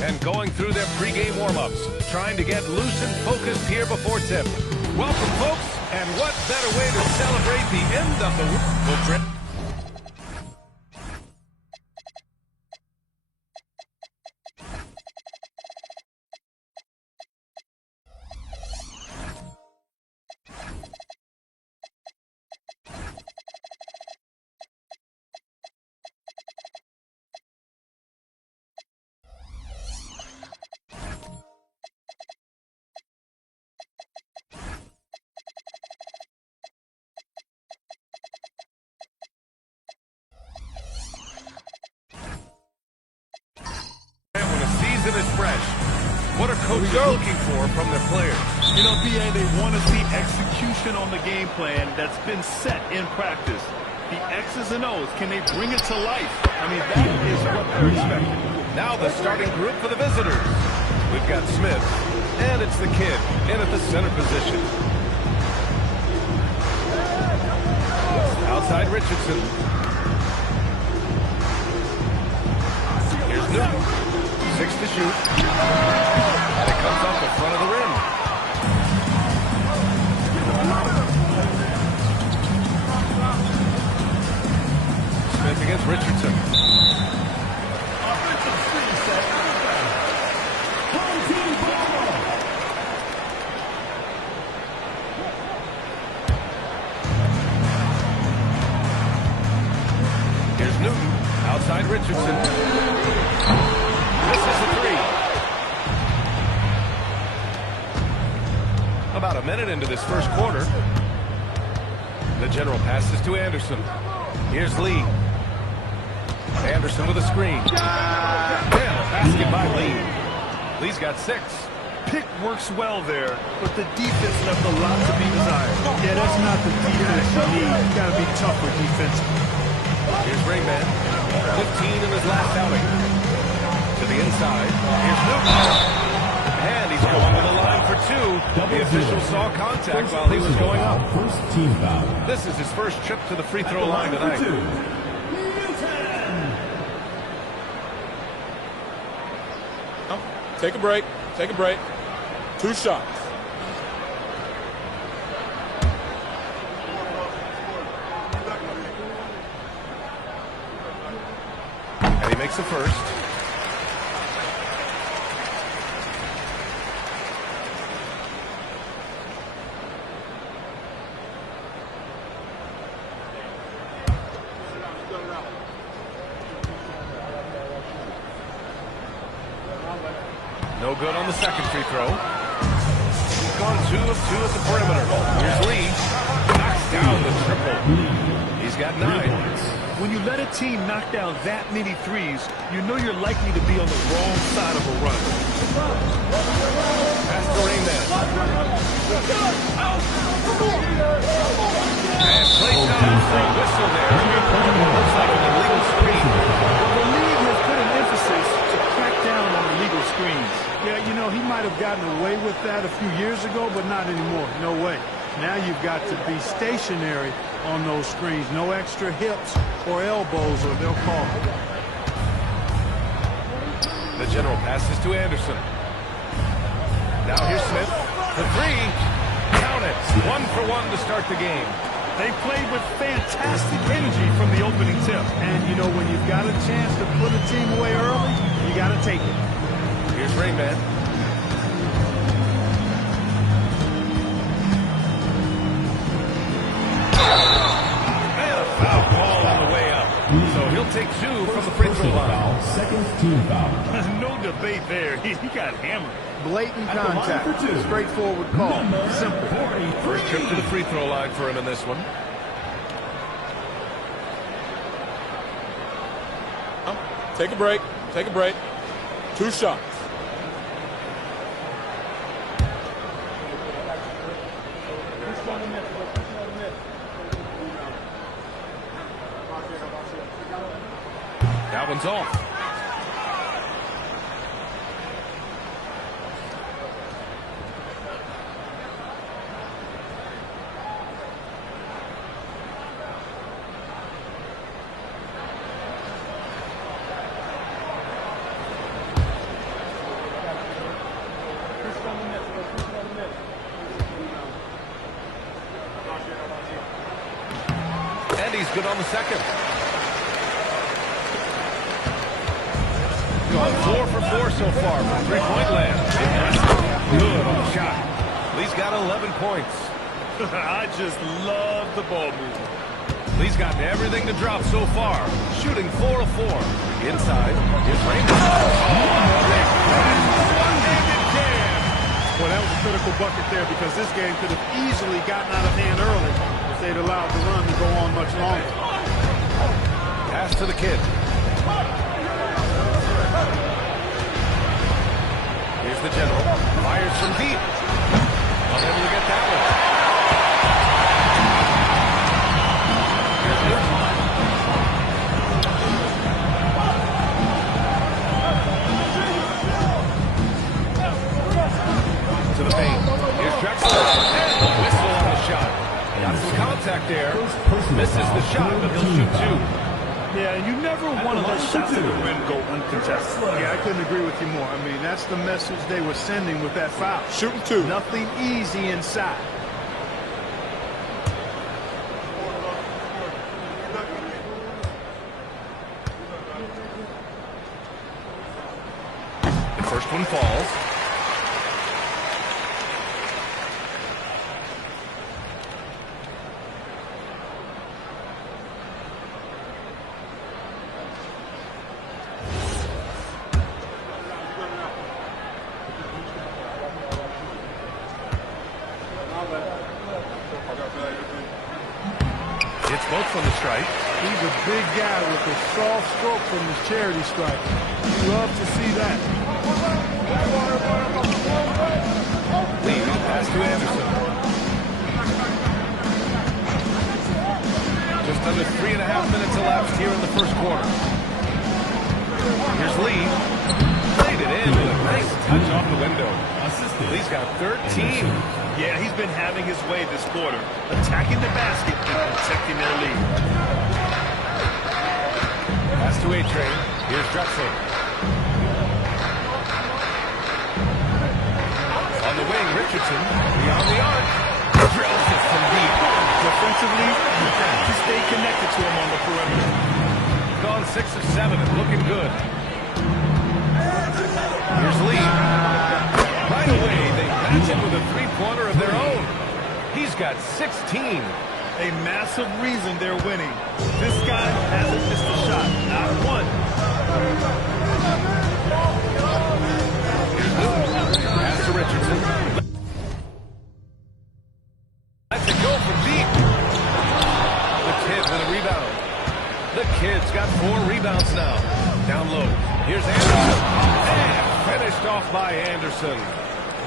And going through their pregame warm-ups, trying to get loose and focused here before tip. Welcome, folks, and what better way to celebrate the end of the week? Is fresh. What are coaches looking for from their players? You know, DA, they want to see execution on the game plan that's been set in practice. The X's and O's, can they bring it to life? I mean, that is what they're expecting. Now the starting group for the visitors. We've got Smith, and it's the kid in at the center position. Outside Richardson. Here's Newton. 6 to shoot. And it comes off the front of the rim. Smith against Richardson. Here's Newton. Outside Richardson. Misses the three. About a minute into this first quarter. The general passes to Anderson. Here's Lee. Anderson with a screen. And a basket by Lee. Lee's got 6. Pick works well there, but the defense left a lot to be desired. Yeah, that's not the defense you need. You got to be tougher defensively. Here's Rayman. 15 in his last outing. To the inside. Here's Newton. And he's going to the line for 2. The official saw contact while he was going up. First team foul. This is his first trip to the free throw line tonight. Take a break. Take a break. 2 shots. And he makes the first. No good on the second free throw. He's gone 2 of 2 at the perimeter. Here's Lee. Knocks down the triple. He's got 9. When you let a team knock down that many threes, you know you're likely to be on the wrong side of a run. Pass to Rayman. And placed out for a whistle there. Looks like an illegal screen. The league has put an emphasis to crack down on illegal screens. Yeah, you know, he might have gotten away with that a few years ago, but not anymore. No way. Now you've got to be stationary on those screens. No extra hips or elbows, or they'll call it. The general passes to Anderson. Now here's Smith. The 3. Count it. 1 for 1 to start the game. They played with fantastic energy from the opening tip. And, you know, when you've got a chance to put a team away early, you got to take it. Here's Rayman. And a foul call on the way up. So he'll take 2 from the free throw line. Second team foul. No debate there. He got hammered. Blatant contact. Straightforward call. Simple. First trip to the free throw line for him in this one. Take a break. Take a break. 2 shots. That one's off. And he's good on the second. Gone 4 for 4 so far from three-point land. Good on the shot. Lee's got 11 points. I just love the ball movement. Lee's gotten everything to drop so far. Shooting 4 of 4. Inside. Here's Raymond. Well, that was a critical bucket there because this game could have easily gotten out of hand early if they'd allowed the run to go on much longer. Pass to the kid. Here's the general. Fires from deep. Unable to get that one. Here's Newton. To the paint. Here's Drexler. And a whistle on the shot. Got some contact there. Misses the shot, but he'll shoot 2. Yeah, and you never want to let shots in the rim go uncontested. Yeah, I couldn't agree with you more. I mean, that's the message they were sending with that foul. Shooting 2. Nothing easy inside. The first one falls. It's both strikes on the strike. He's a big guy with a soft stroke from his charity stripe. You love to see that. Lee, pass to Anderson. Just under 3.5 minutes elapsed here in the first quarter. Here's Lee. Played it in with a nice touch off the window. Lee's got 13. Yeah, he's been having his way this quarter, attacking the basket and protecting their lead. Pass to A-Train. Here's Drexler. On the wing, Richardson. Beyond the arc. Drills it from deep. Defensively, you have to stay connected to him on the perimeter. Gone 6 of 7 and looking good. Here's Lee. Right away, they match him with a three-pointer of their own. He's got 16. A massive reason they're winning. This guy hasn't missed a shot, not one. Here's Newton. Pass to Richardson. That's a go from deep. The kid with a rebound. The kid's got 4 rebounds now. Down low. Here's Anderson. And finished off by Anderson.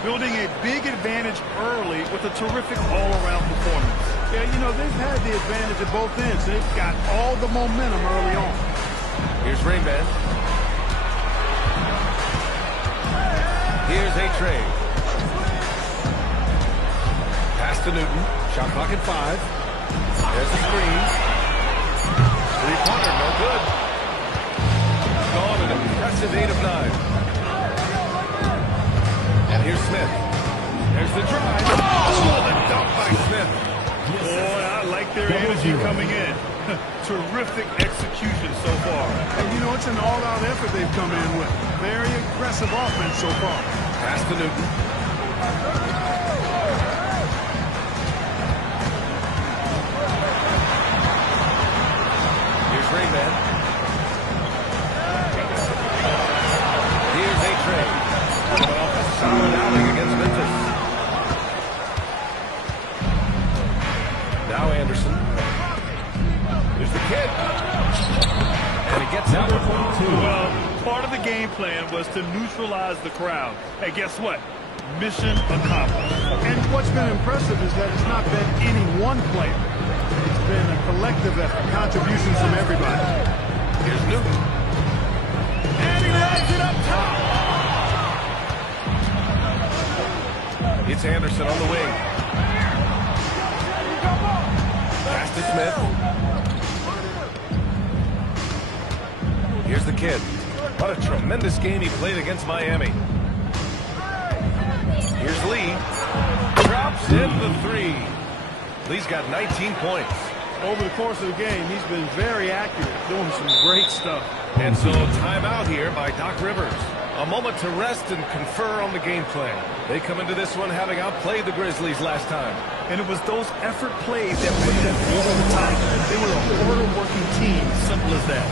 Building a big advantage early with a terrific all-around performance. Yeah, you know, they've had the advantage at both ends. They've got all the momentum early on. Here's Rainman. Here's A-Train. Pass to Newton. Shot clock at 5. There's the screen. Three-pointer, no good. Gone an impressive 8 of 9. And here's Smith. There's the drive. Oh, the dunk by Smith. Boy, I like their energy coming in. Terrific execution so far. And, you know, it's an all-out effort they've come in with. Very aggressive offense so far. Pass to Newton. Here's Rainman. Here's A-Train. Coming off a solid outing against Memphis. Now Anderson. There's the kid. And he gets out. Well, part of the game plan was to neutralize the crowd. Hey, guess what? Mission accomplished. And what's been impressive is that it's not been any one player. It's been a collective effort, contributions from everybody. Here's Newton. And he lays it up top. It's Anderson on the wing. Pass to Smith. Here's the kid. What a tremendous game he played against Miami. Here's Lee. Drops in the 3. Lee's got 19 points. Over the course of the game, he's been very accurate, doing some great stuff. And so timeout here by Doc Rivers. A moment to rest and confer on the game plan. They come into this one having outplayed the Grizzlies last time. And it was those effort plays that put them over the top. They were a harder working team, simple as that.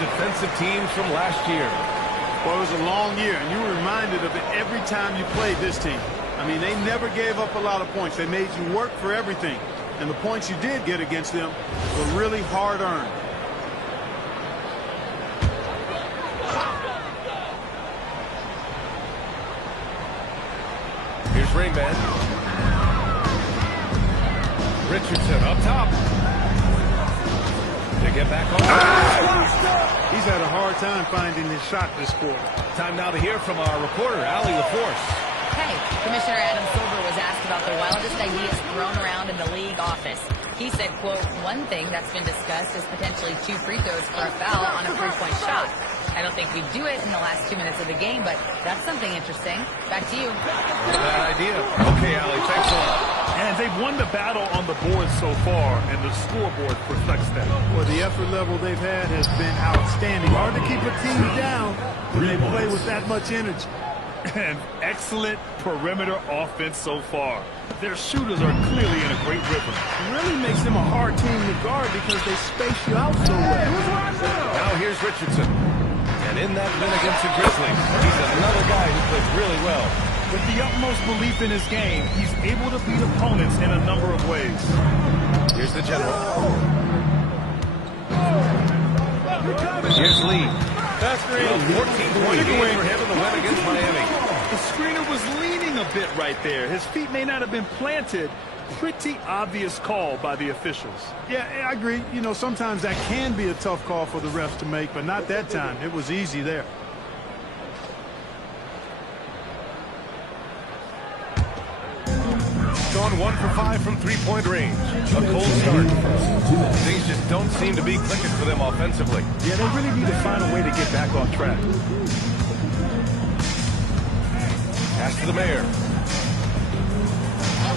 Defensive teams from last year. Well, it was a long year, and you were reminded of it every time you played this team. I mean, they never gave up a lot of points. They made you work for everything. And the points you did get against them were really hard-earned. Rain Man. Richardson up top. They get back on. He's had a hard time finding his shot this quarter. Time now to hear from our reporter, Allie LaForce. Hey, Commissioner Adam Silver was asked about the wildest ideas thrown around in the league office. He said, quote, one thing that's been discussed is potentially 2 free throws for a foul on a 3-point shot. I don't think we'd do it in the last 2 minutes of the game, but that's something interesting. Back to you. Not a bad idea. Okay, Allie, thanks a lot. And they've won the battle on the board so far, and the scoreboard reflects that. Well, the effort level they've had has been outstanding. Hard to keep a team down when they play with that much energy. And excellent perimeter offense so far. Their shooters are clearly in a great rhythm. It really makes them a hard team to guard because they space you out so well. Now here's Richardson. And in that win against the Grizzlies, he's another guy who plays really well. With the utmost belief in his game, he's able to beat opponents in a number of ways. Here's the general. Here's Lee. That's great. 14-point game for him in the win against Miami. The screener was leaning a bit right there. His feet may not have been planted. Pretty obvious call by the officials. Yeah, I agree. You know, sometimes that can be a tough call for the refs to make, but not that time. It was easy there. Gone 1 for 5 from 3-point range. A cold start. Things just don't seem to be clicking for them offensively. Yeah, they really need to find a way to get back on track. Pass to the mayor.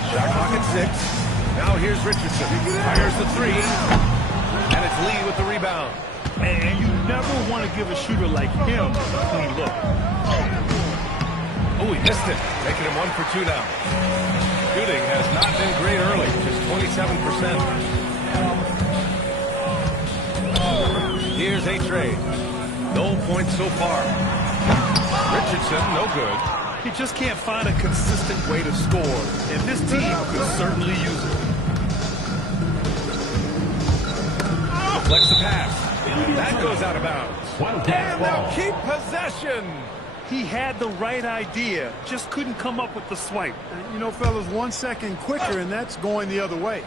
Shot clock at 6. Now here's Richardson. Fires the 3. And it's Lee with the rebound. And you never want to give a shooter like him a clean look. Oh, he missed it. Making him 1 for 2 now. Shooting has not been great early, just 27%. Here's a trade. No points so far. Richardson, no good. He just can't find a consistent way to score, and this team could certainly use it. Deflects the pass, and that goes out of bounds. And they'll keep possession. He had the right idea, just couldn't come up with the swipe. You know, fellas, 1 second quicker, and that's going the other way.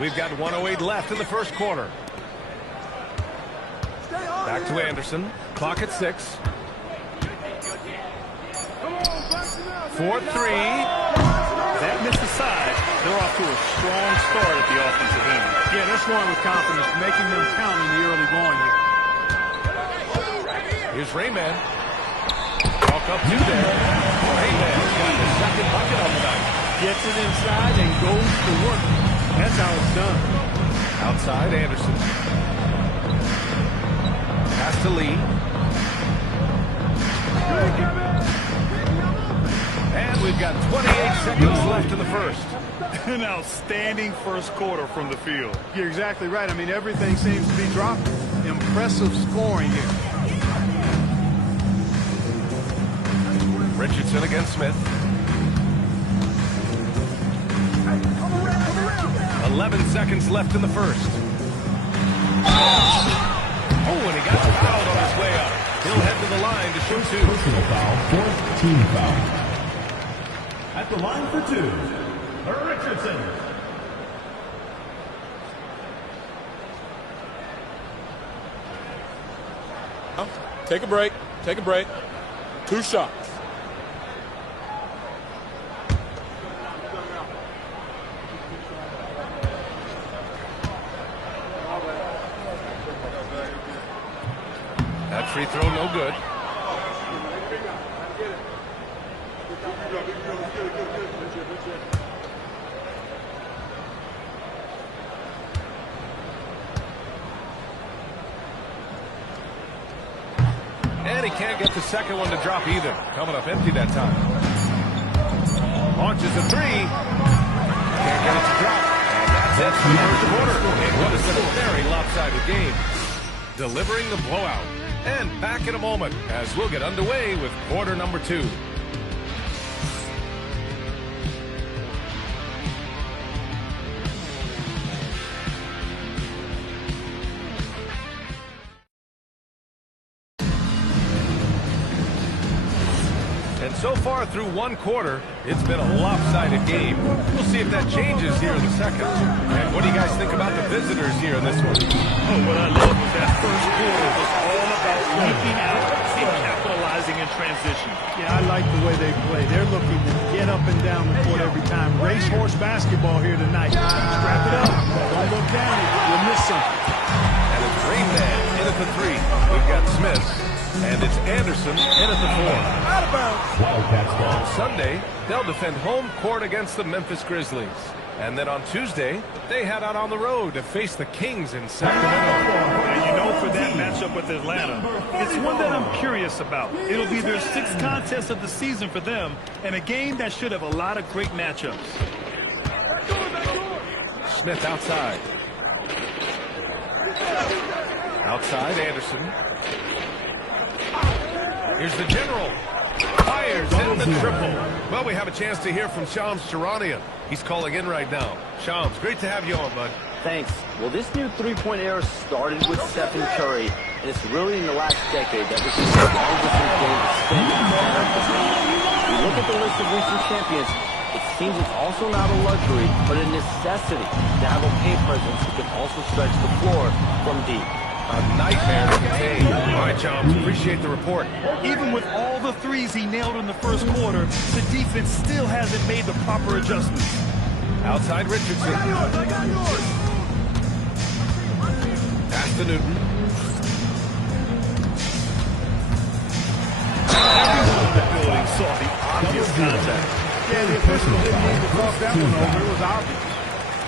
We've got 1:08 left in the first quarter. Back to Anderson. Clock at 6. 4-3. That missed aside. They're off to a strong start at the offensive end. Yeah, they're scoring with confidence, making them count in the early going here. Here's Rayman. Walk up 2 there. Rayman's got the second bucket on the night. Gets it inside and goes to work. That's how it's done. Outside, Anderson. Pass to Lee. And we've got 28 seconds left in the first. An outstanding first quarter from the field. You're exactly right. I mean, everything seems to be dropping. Impressive scoring here. Richardson against Smith. 11 seconds left in the first. Oh, and he got fouled on his way up. He'll head to the line to shoot 2. Personal foul, 4th team foul. At the line for 2, Richardson. Take a break. Take a break. 2 shots. That free throw no good. And he can't get the second one to drop either. Coming up empty that time. Launches a 3. Can't get it to drop. And that's it for the first quarter. In what has been a very lopsided game. Delivering the blowout. And back in a moment as we'll get underway with quarter number 2. so far through one quarter, it's been a lopsided game. We'll see if that changes here in the second. And what do you guys think about the visitors here in this one? Oh, what I love was that first quarter was all about leaking out and capitalizing in transition. Yeah, I like the way they play. They're looking to get up and down the court every time. Racehorse basketball here tonight. Strap it up. Don't look down. You'll miss something. And it's Green Man in at the 3. We've got Smith. And it's Anderson in at the 4. Out of bounds. Wildcats ball. On Sunday, they'll defend home court against the Memphis Grizzlies. And then on Tuesday, they head out on the road to face the Kings in Sacramento. And you know, for that matchup with Atlanta, it's one that I'm curious about. It'll be their 6th contest of the season for them, and a game that should have a lot of great matchups. Smith outside. Outside, Anderson. Here's the general. Fires in the triple. Well, we have a chance to hear from Shams Charania. He's calling in right now. Shams, great to have you on, bud. Thanks. Well, this new three-point era started with Stephen Curry, and it's really in the last decade that we're seeing the longest game extended. We look at the list of recent champions, it seems it's also not a luxury, but a necessity to have a paint presence who can also stretch the floor from deep. A nightmare to contain. All right, Shams, appreciate the report. Even with all the threes he nailed in the first quarter, the defense still hasn't made the proper adjustments. Outside Richardson. Pass to Newton. Everyone in the building saw the obvious contact. Yeah, the official didn't need to talk that one over. It was obvious.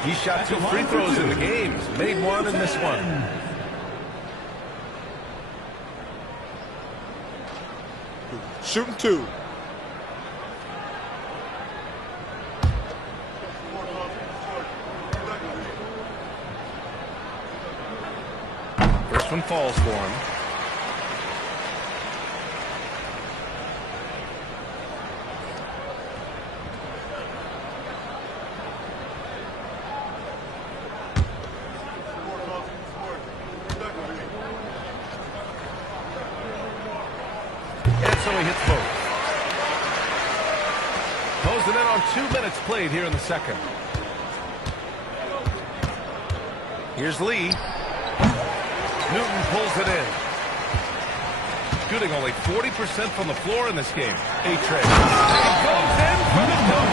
He shot 2 free throws in the game. Made one and missed one. Shooting 2. First one falls for him. And so he hits both. Closing in on 2 minutes played here in the second. Here's Lee. Newton pulls it in. Shooting only 40% from the floor in this game. A-Trade. And goes in for the dunk.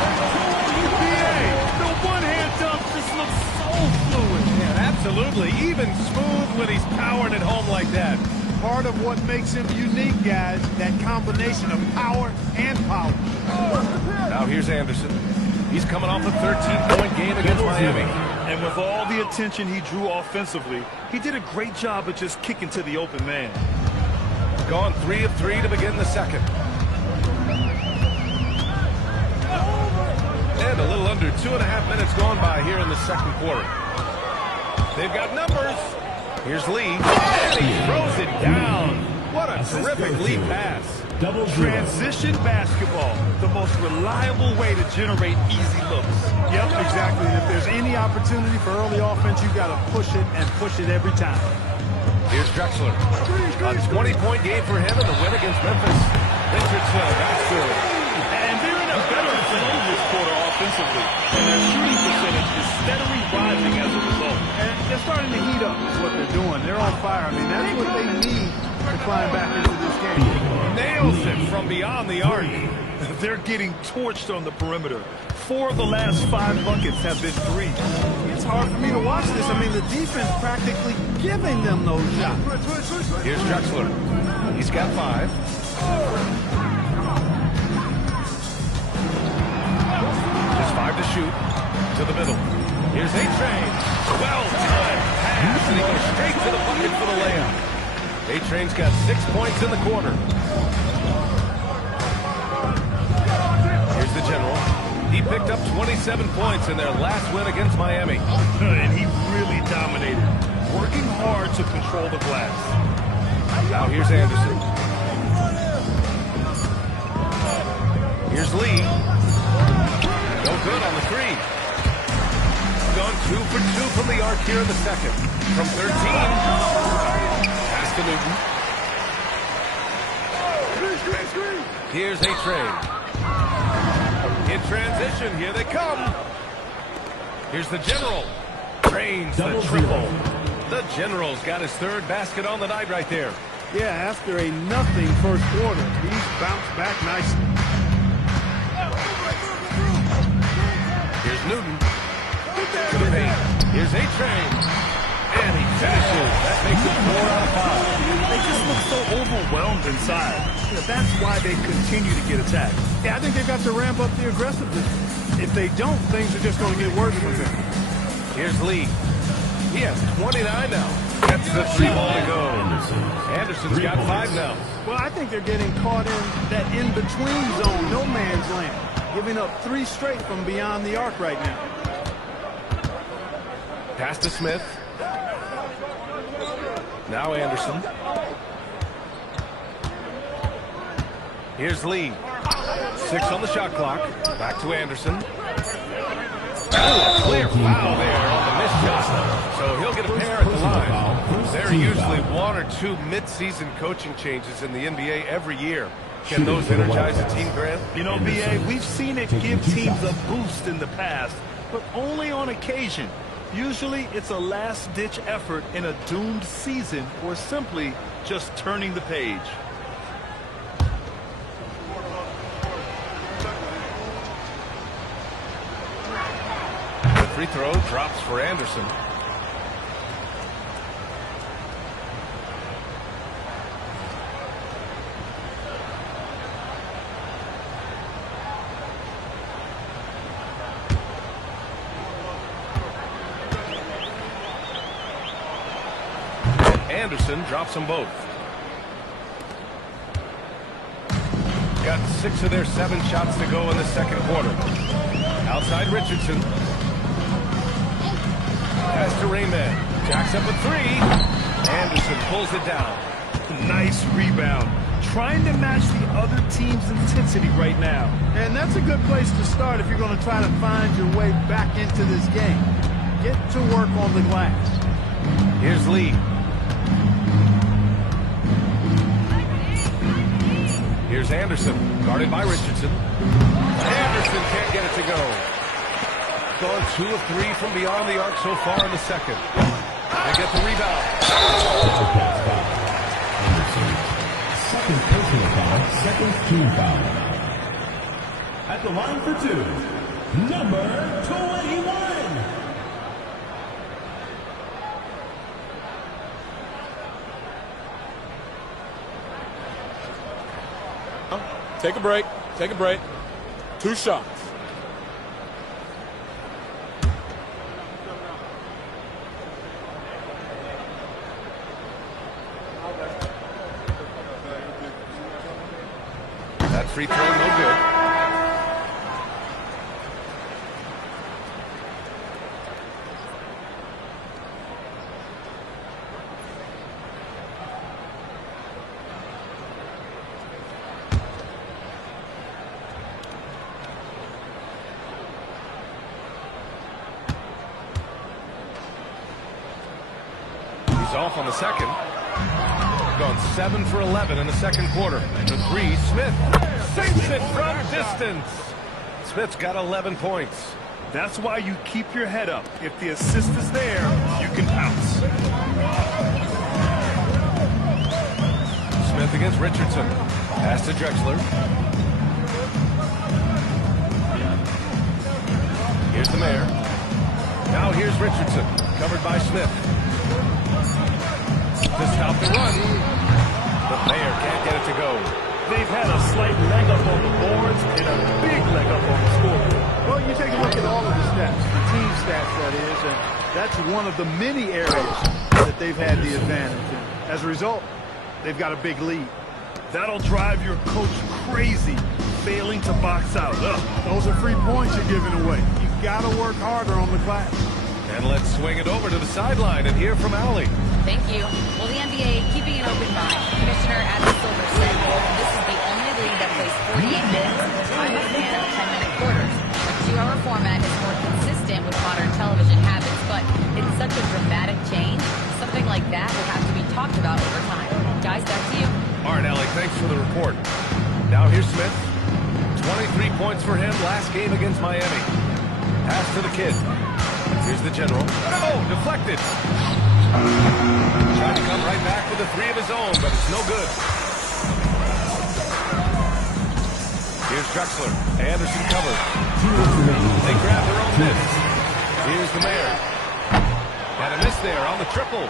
UBA, the one-hand dunk just looks so fluid. Yeah, absolutely. Even smooth when he's powering it home like that. Part of what makes him unique, guys, that combination of power and power. Now here's Anderson. He's coming off a 13-point game against Miami. And with all the attention he drew offensively, he did a great job of just kicking to the open man. Gone 3 of 3 to begin the second. And a little under 2.5 minutes gone by here in the second quarter. They've got numbers. Here's Lee. And he throws it down. What a terrific lead pass. Transition basketball, the most reliable way to generate easy looks. Yep, exactly. And if there's any opportunity for early offense, you got to push it and push it every time. Here's Drexler. A 20-point game for him in the win against Memphis. Richardson, that's good. And they're in a better flow this quarter offensively. And their shooting percentage is steadily rising as a result. And they're starting to heat up is what they're doing. They're on fire. I mean, that's what they need to climb back into this game. Nails it from beyond the arc. They're getting torched on the perimeter. 4 of the last 5 buckets have been threes. It's hard for me to watch this. I mean, the defense practically giving them those shots. Here's Drexler. He's got 5. Just 5 to shoot. To the middle. Here's A-Train. Well-timed pass, and he goes straight to the bucket for the layup. A-Train's got 6 points in the quarter. Here's the general. He picked up 27 points in their last win against Miami. And he really dominated, working hard to control the glass. Now here's Anderson. Here's Lee. No good on the 3. Gone 2 for 2 from the arc here in the second. From 13. Pass to Newton. Here's A-Train. In transition, here they come. Here's the General. Drains the triple. The General's got his third basket on the night right there. Yeah, after a nothing first quarter, he's bounced back nicely. Here's Newton. To the paint. Here's A-Train. And he finishes. That makes it 4 out of 5. They just look so overwhelmed inside. That's why they continue to get attacked. Yeah, I think they've got to ramp up the aggressiveness. If they don't, things are just going to get worse from them. Here's Lee. He has 29 now. That's the 3-ball to go. Anderson's got 5 now. Well, I think they're getting caught in that in-between zone, no man's land, giving up 3 straight from beyond the arc right now. Pass to Smith. Now Anderson. Here's Lee. 6 on the shot clock. Back to Anderson. Oh, clear foul there on the missed shot. So he'll get a pair at the line. There are usually 1 or 2 mid-season coaching changes in the NBA every year. Can those energize a team, Grant? You know, BA, we've seen it give teams a boost in the past, but only on occasion. Usually it's a last-ditch effort in a doomed season or simply just turning the page. The free throw drops for Anderson. Anderson drops them both. Got 6 of their 7 shots to go in the second quarter. Outside Richardson. Pass to Rayman. Jacks up a 3. Anderson pulls it down. Nice rebound. Trying to match the other team's intensity right now. And that's a good place to start if you're going to try to find your way back into this game. Get to work on the glass. Here's Lee. Here's Anderson, guarded by Richardson. Anderson can't get it to go. Gone 2 of 3 from beyond the arc so far in the second. They get the rebound. Anderson, second personal foul, second team foul. At the line for 2, number 21. Take a break. Take a break. 2 shots. That free throw, no good. Off on the second. Gone 7 for 11 in the second quarter. The 3, Smith sinks it from distance. Smith's got 11 points. That's why you keep your head up. If the assist is there, you can pounce. Smith against Richardson. Pass to Drexler. Here's the Mayor. Now here's Richardson. Covered by Smith. To stop the run. The Mayor can't get it to go. They've had a slight leg up on the boards and a big leg up on the scoreboard. Well, you take a look at all of the stats, the team stats that is, and that's one of the many areas that they've had the advantage. And as a result, they've got a big lead. That'll drive your coach crazy, failing to box out. Those are free points you're giving away. You've got to work harder on the glass. And let's swing it over to the sideline and hear from Allie. Thank you. Well, the NBA keeping an open mind. Commissioner Adam Silver said this is the only league that plays 48 minutes, time of man, 10-minute quarters. The 2-hour format is more consistent with modern television habits, but it's such a dramatic change. Something like that will have to be talked about over time. Guys, back to you. All right, Allie, thanks for the report. Now here's Smith. 23 points for him last game against Miami. Pass to the kid. Here's the general. Oh, deflected. Trying to come right back with a three of his own, but it's no good. Here's Drexler. Anderson covered. They grab their own miss. Here's the mayor. Had a miss there on the triple.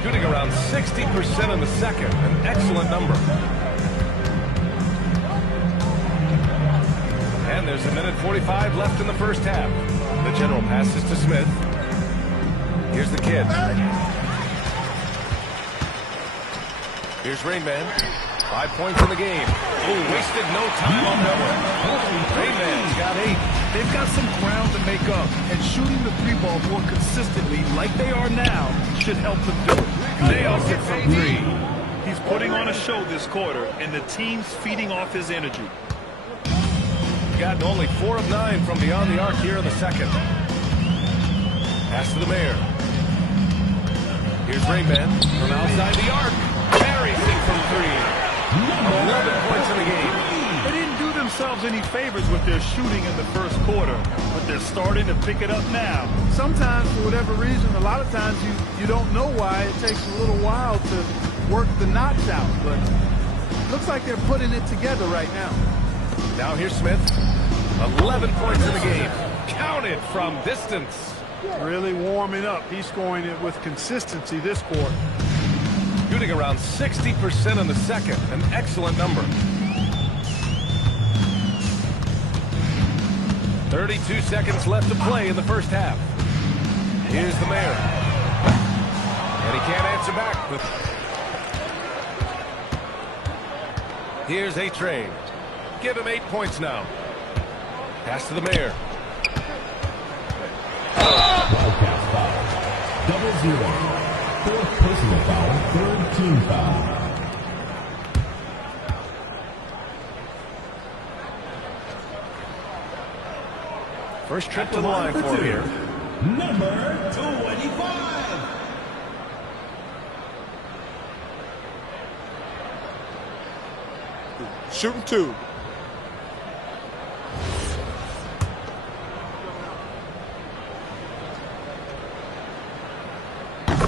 Shooting around 60% in the second. An excellent number. And there's a minute 45 left in the first half. The general passes to Smith. Here's the kid. Here's Rainman. 5 points in the game. Oh, wasted no time on that one. Rainman's got 8. They've got some ground to make up, and shooting the three ball more consistently like they are now should help them do it. Nails it from 3. He's putting on a show this quarter, and the team's feeding off his energy. Gotten only 4 of 9 from beyond the arc here in the second. Pass to the mayor. Here's Rainman from outside the arc. Buries it from 3. 11 points in the game. They didn't do themselves any favors with their shooting in the first quarter, but they're starting to pick it up now. Sometimes, for whatever reason, a lot of times you don't know why. It takes a little while to work the knots out, but it looks like they're putting it together right now. Now here's Smith. 11 points in the game. Counted from distance. Really warming up. He's scoring it with consistency this quarter. Shooting around 60% in the second. An excellent number. 32 seconds left to play in the first half. Here's the mayor. And he can't answer back. Here's A-Train. Give him 8 points now. Pass to the mayor. Wildcat foul. 0-0. Fourth personal foul. Third team foul. First trip to the line for him here. Number 25. Shooting 2.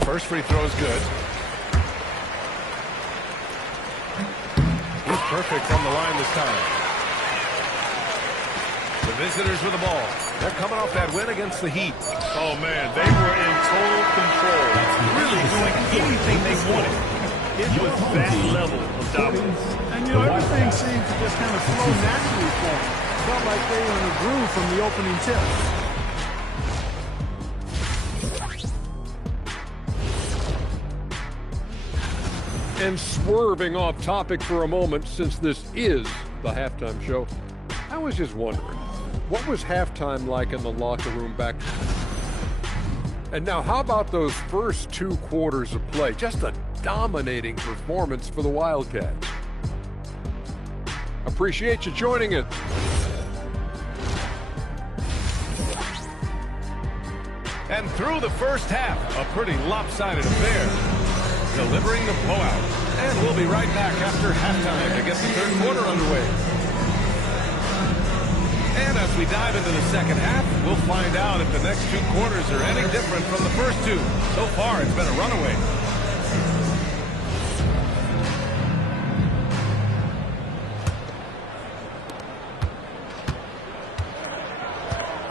First free throw is good. He's perfect from the line this time. The visitors with the ball. They're coming off that win against the Heat. Oh, man, they were in total control. Really doing anything they wanted. It was that level of dominance. And, everything seemed to just kind of flow naturally for them. Felt like they were in a groove from the opening tip. And swerving off topic for a moment, since this is the halftime show, I was just wondering, what was halftime like in the locker room back? And now, how about those first 2 quarters of play? Just a dominating performance for the Wildcats. Appreciate you joining us. And through the first half, a pretty lopsided affair. Delivering the blowout. And we'll be right back after halftime to get the third quarter underway. And as we dive into the second half, we'll find out if the next 2 quarters are any different from the first 2. So far, it's been a runaway.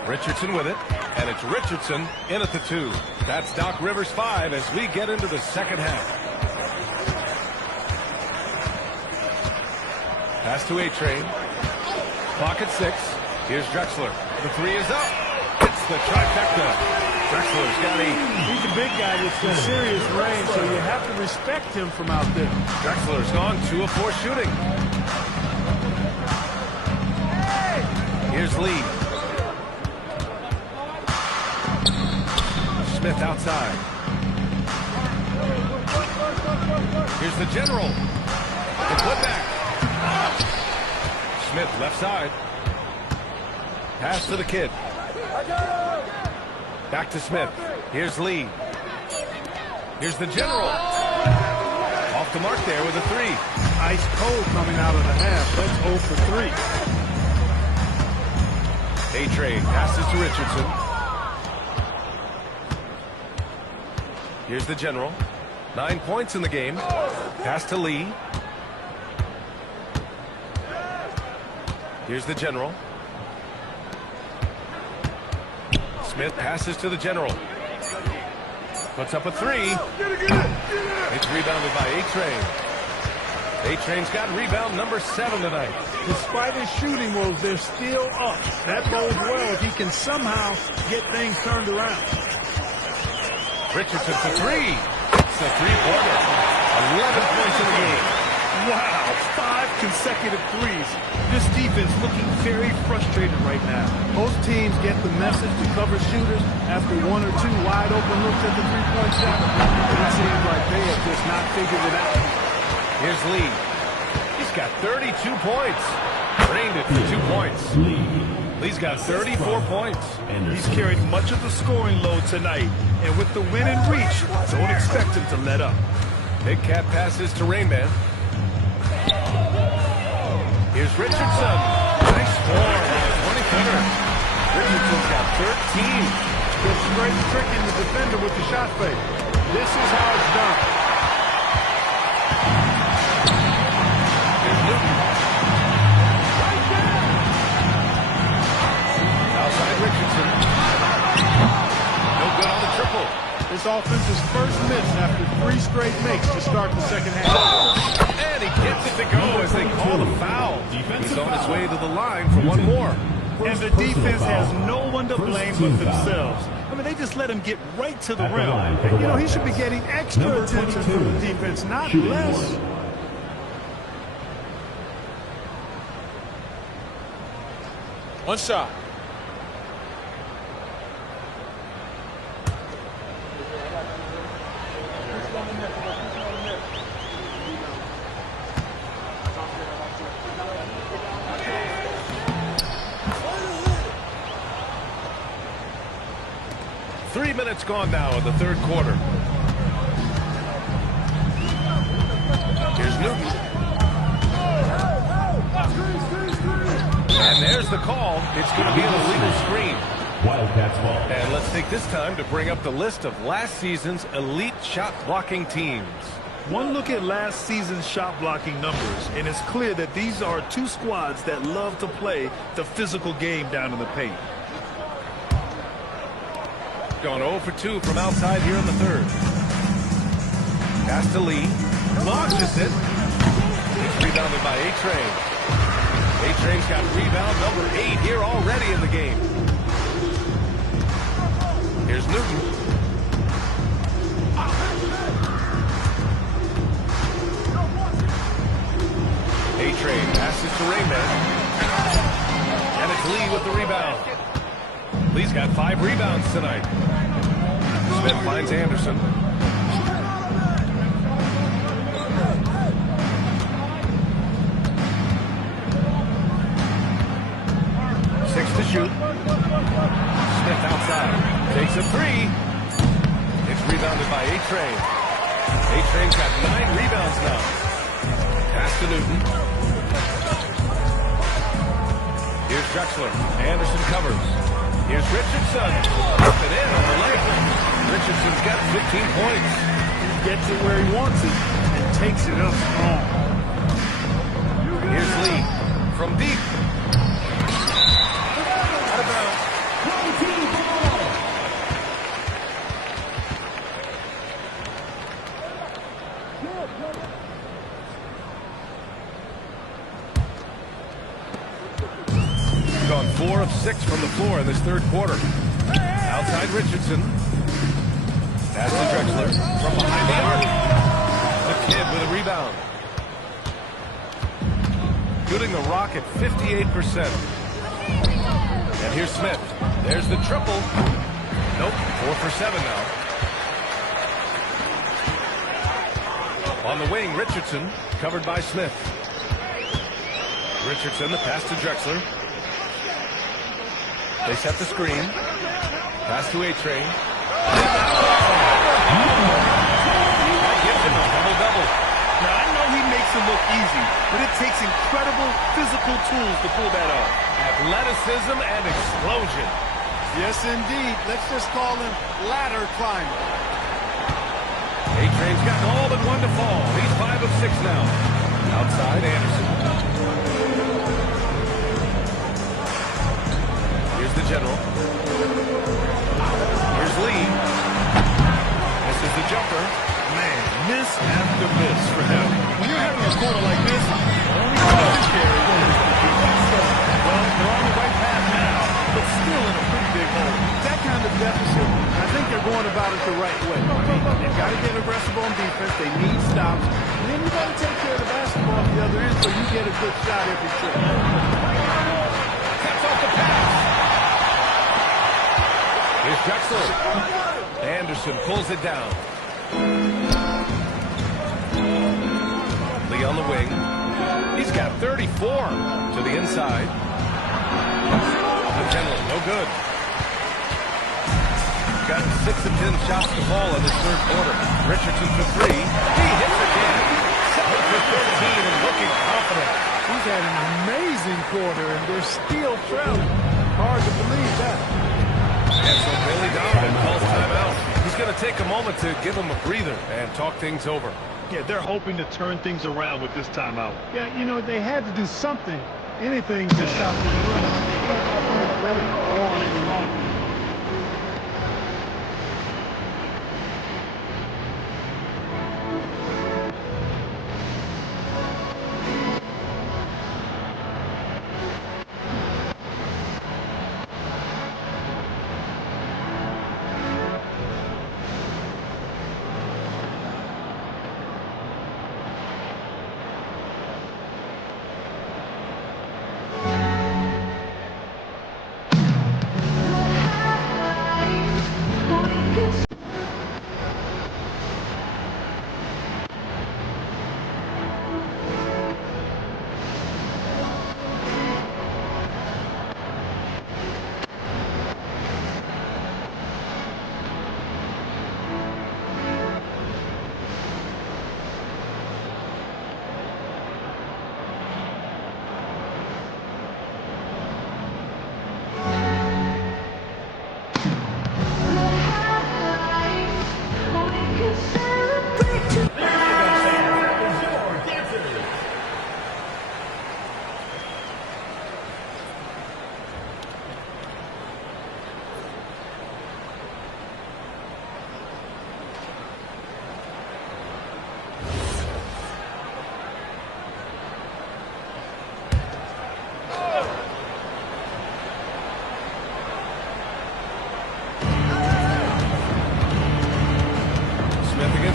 Richardson with it, and it's Richardson in at the 2. That's Doc Rivers 5 as we get into the second half. Pass to A-Train. Clock at 6. Here's Drexler. The 3 is up. It's the trifecta. Drexler's got 8. He's a big guy with some serious range, so you have to respect him from out there. Drexler's gone 2 of 4 shooting. Here's Lee. Smith outside. Here's the general. The putback. Smith left side. Pass to the kid. Back to Smith. Here's Lee. Here's the general. Off the mark there with a 3. Ice cold coming out of the half. That's 0 for 3. A-Train passes to Richardson. Here's the general. 9 points in the game. Pass to Lee. Here's the general. Smith passes to the general. Puts up a 3. It's rebounded by A-Train. A-Train's got rebound number 7 tonight. Despite his shooting woes, they're still up. That bodes well if he can somehow get things turned around. Richardson for 3. It's a three-pointer. 11 points in the game. Wow, 5 consecutive threes. This defense looking very frustrated right now. Most teams get the message to cover shooters after 1 or 2 wide open looks at the three-point shot. It seems like they have just not figured it out. Here's Lee. He's got 32 points. Drained it for 2 points. Lee's got 34 points. He's carried much of the scoring load tonight. And with the win in reach, don't expect him to let up. Big Cat passes to Rainman. Here's Richardson. Nice score with a 20-footer. Richardson's got 13. Just straight tricking the defender with the shot fake. This is how it's done. Here's Newton. Outside Richardson. No good on the triple. This offense's first miss after 3 straight makes to start the second half. And he gets it to go as they call the foul. He's on his way to the line for one more. And the defense has no one to blame but themselves. I mean, they just let him get right to the rim. You know, he should be getting extra attention from the defense, not less. One shot. Three minutes gone now in the third quarter. Here's Newton. And there's the call. It's going to be an illegal screen. Wildcats ball. And let's take this time to bring up the list of last season's elite shot blocking teams. One look at last season's shot blocking numbers, and it's clear that these are 2 squads that love to play the physical game down in the paint. Going 0 for 2 from outside here in the third. Pass to Lee. Launches it. It's rebounded by A-Train. A-Train's got rebound number 8 here already in the game. Here's Newton. A-Train passes to Rainman. And it's Lee with the rebound. Lee's got 5 rebounds tonight. Smith finds Anderson. Six to shoot. Smith outside. Takes a 3. It's rebounded by A-Train. A-Train's got 9 rebounds now. Pass to Newton. Here's Drexler. Anderson covers. Here's Richardson. Up and in on the layup. Richardson's got 15 points. He gets it where he wants it and takes it up strong. Here's Lee from deep. Out of bounds. Gone 4 of 6 from the floor in this third quarter. Outside Richardson. Pass to Drexler from behind the arc. The kid with a rebound. Shooting the rock at 58%. And here's Smith. There's the triple. Nope, 4 for 7 now. On the wing, Richardson, covered by Smith. Richardson, the pass to Drexler. They set the screen. Pass to A-Train. That gives him a double-double. Now, I know he makes makes it look easy, but it takes incredible physical tools to pull that off. Athleticism and explosion. Yes, indeed. Let's just call him ladder climber. A-Train's gotten all but one to fall. He's 5 of 6 now. Outside, Anderson. Here's the general. Here's Lee. This is the jumper. Man, miss after miss for him. When you're having a quarter like this, the only thing to carry is the defense. Well, they're on the right path now, but still in a pretty big hole. That kind of deficit, I think they're going about it the right way. They've got to get aggressive on defense. They need stops. And then you got to take care of the basketball at the other end so you get a good shot every trip. Cuts off the pass. Here's Drexler. Anderson pulls it down. Lee on the wing. He's got 34 to the inside. McKinley, no good. Got 6 of 10 shots to fall in this third quarter. Richardson for 3. He hits again. 7 for 15 and looking confident. He's had an amazing quarter, and they're still trailing. Hard to believe that. And so Billy Donovan calls timeout. He's going to take a moment to give him a breather and talk things over. Yeah, they're hoping to turn things around with this timeout. Yeah, you know, they had to do something, anything to stop the run. On and on.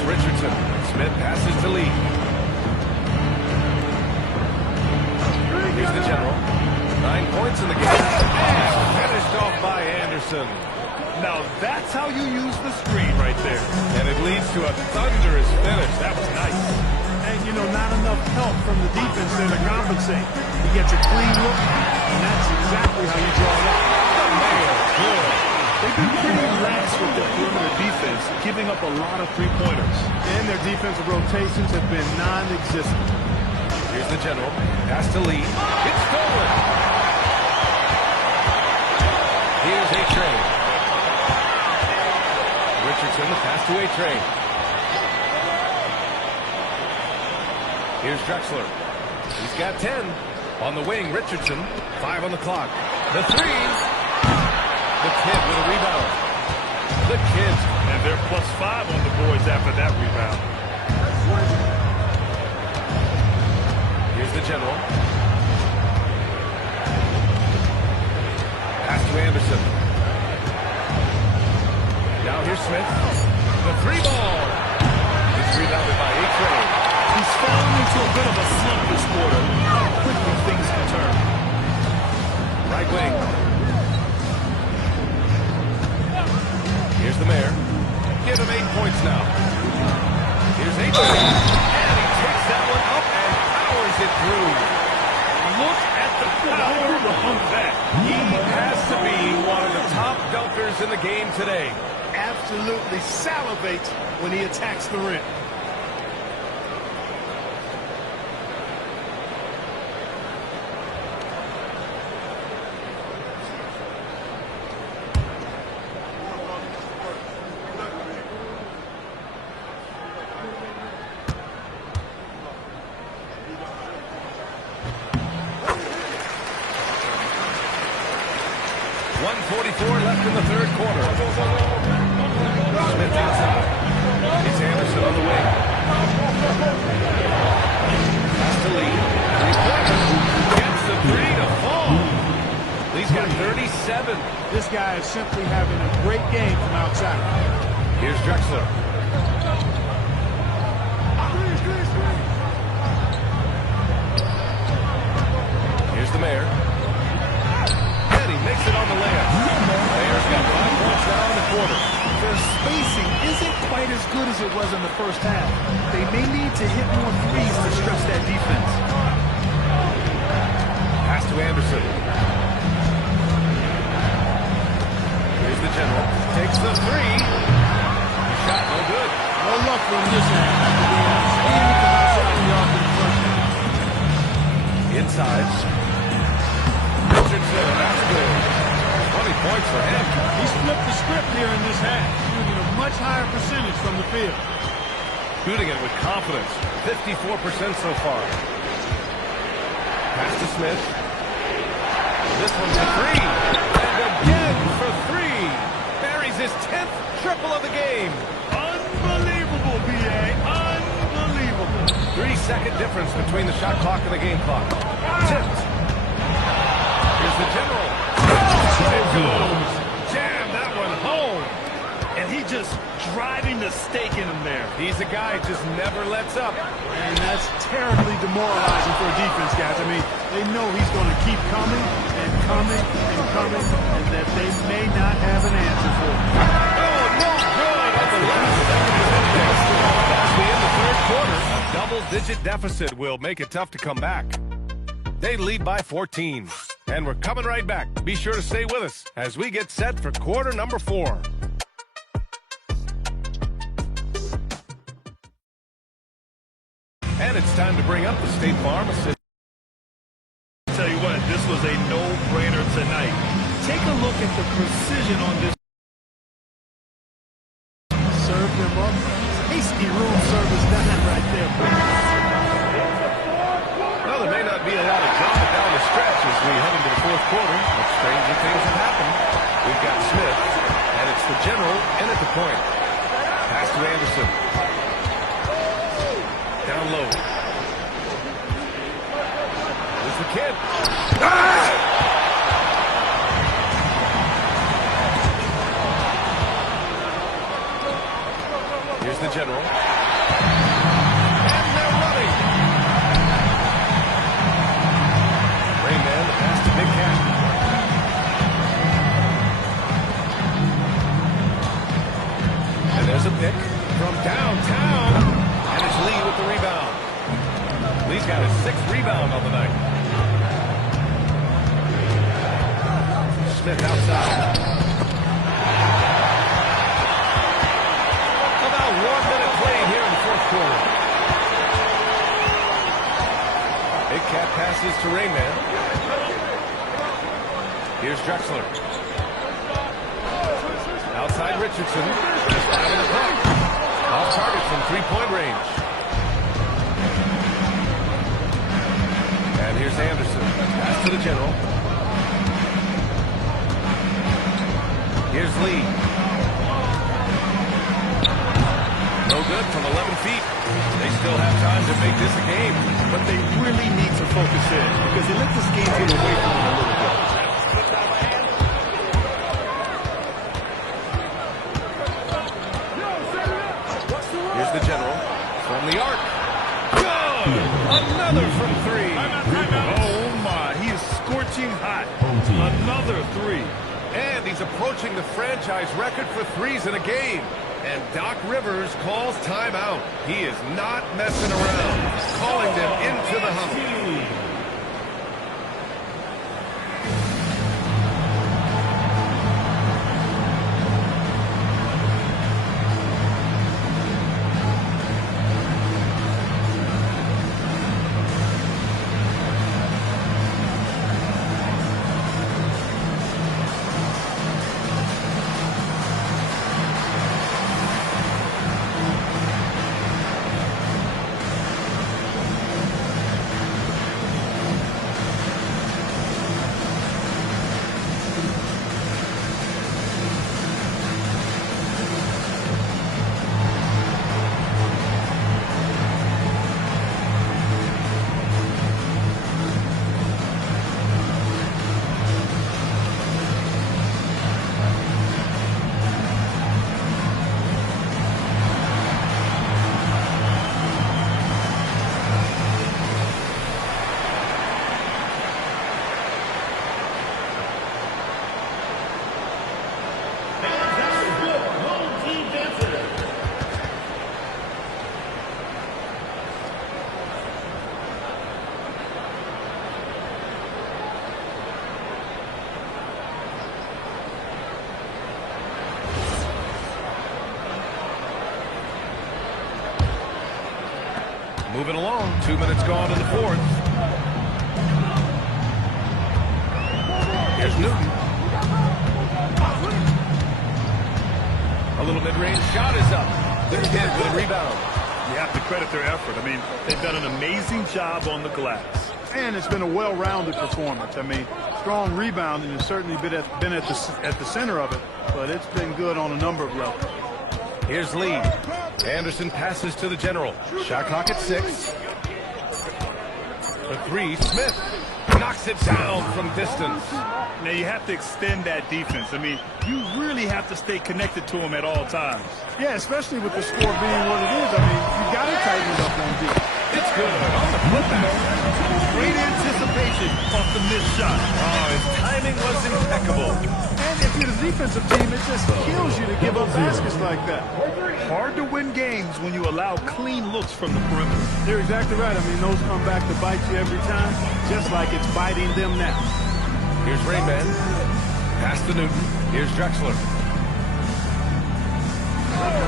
Richardson. Smith passes to Lee. Here's the general. 9 points in the game. And finished off by Anderson. Now that's how you use the screen right there. And it leads to a thunderous finish. That was nice. And, you know, not enough help from the defense there to compensate. He gets a clean look, and that's exactly how you draw it up. Good. They've been pretty lax with their perimeter defense, giving up a lot of three-pointers. And their defensive rotations have been non-existent. Here's the general. Pass to Lee. It's stolen. Here's A-Train. Richardson, the pass to A-Train. Here's Drexler. He's got 10. On the wing, Richardson. 5 on the clock. The three. The kid with a rebound. The kids. And they're +5 on the boards after that rebound. Here's the general. Pass to Anderson. Now here's Smith. The three ball. It's rebounded by A-Train. He's fallen into a bit of a slump this quarter. How quickly things can turn. Right wing. Here's the mayor. Give him 8 points now. Here's A-Train. And he takes that one up and powers it through. Look at the power of that. He has to be one of the top dunkers in the game today. Absolutely salivates when he attacks the rim. 1:44 left in the third quarter. Smith outside. It's Anderson on the wing. Pass to Lee. Gets the three to fall. Lee's got 37. This guy is simply having a great game from outside. Here's Drexler. Here's the Mayor. And he makes it on the layup. Mayer's got 5 points now in the quarter. Their spacing isn't quite as good as it was in the first half. They may need to hit more threes to stretch that defense. Pass to Anderson. Here's the General. Takes the three. The shot no good. No luck from this half. Outstanding from outside the arc in the first half. Inside. Richardson, that's good. 20 points for him. He's flipped the script here in this half, shooting a much higher percentage from the field. Shooting it with confidence. 54% so far. Pass to Smith. This one's a three. And again for three. Buries his 10th triple of the game. Unbelievable, B.A. Unbelievable. 3-second difference between the shot clock and the game clock. Tipped. Here's the General. It goes. Jam that one home. And he just driving the stake in him there. He's a guy who just never lets up. And that's terribly demoralizing for a defense, guys. I mean, they know he's going to keep coming and coming and coming, and that they may not have an answer for him. Oh, no good on the last second of index. As we end the third quarter, a double-digit deficit will make it tough to come back. They lead by 14. And we're coming right back. Be sure to stay with us as we get set for quarter number 4. And it's time to bring up the State Farm assistant. Tell you what, this was a no-brainer tonight. Take a look at the precision on this. Serve them up. Tasty room service done right there. Well, there may not be a lot of drama down the stretch as we head into the fourth quarter, but stranger things have happened. We've got Smith, and it's the General in at the point. Pass to Anderson. Down low. There's the kid. Here's the General. And they're running. Rayman, the pass to Big Cat. And there's a pick from downtown. And it's Lee with the rebound. Lee's got his 6th rebound on the night. Smith outside. About 1 minute played here in the fourth quarter. Big Cat passes to Rayman. Here's Drexler. Outside Richardson. Just out of the puck. Off target from three-point range. And here's Anderson. Pass to the General. Here's Lee. No good from 11 feet. They still have time to make this a game. But they really need to focus in because they let this game get away from them a little bit. Here's the General from the arc. Good! Another from three. Oh, my. He is scorching hot. Another three. And he's approaching the franchise record for threes in a game. And Doc Rivers calls timeout. He is not messing around. Calling them into the huddle. Moving along, 2 minutes gone in the fourth. Here's Newton. A little mid-range shot is up. The kid with a rebound. You have to credit their effort. I mean, they've done an amazing job on the glass. And it's been a well-rounded performance. I mean, strong rebounding has certainly been at the center of it, but it's been good on a number of levels. Here's Lee. Anderson passes to the general. Shot clock at 6. The three, Smith knocks it down from distance. Now you have to extend that defense. I mean, you really have to stay connected to him at all times. Yeah, especially with the score being what it is. I mean, you got to tighten it up on defense. It's good on the putback. Great anticipation off the missed shot. Oh, his timing was impeccable. And if you're the defensive team, it just kills you to give up baskets like that. Hard to win games when you allow clean looks from the perimeter. You're exactly right. I mean, those come back to bite you every time, just like it's biting them now. Here's Rainman. Pass to Newton. Here's Drexler.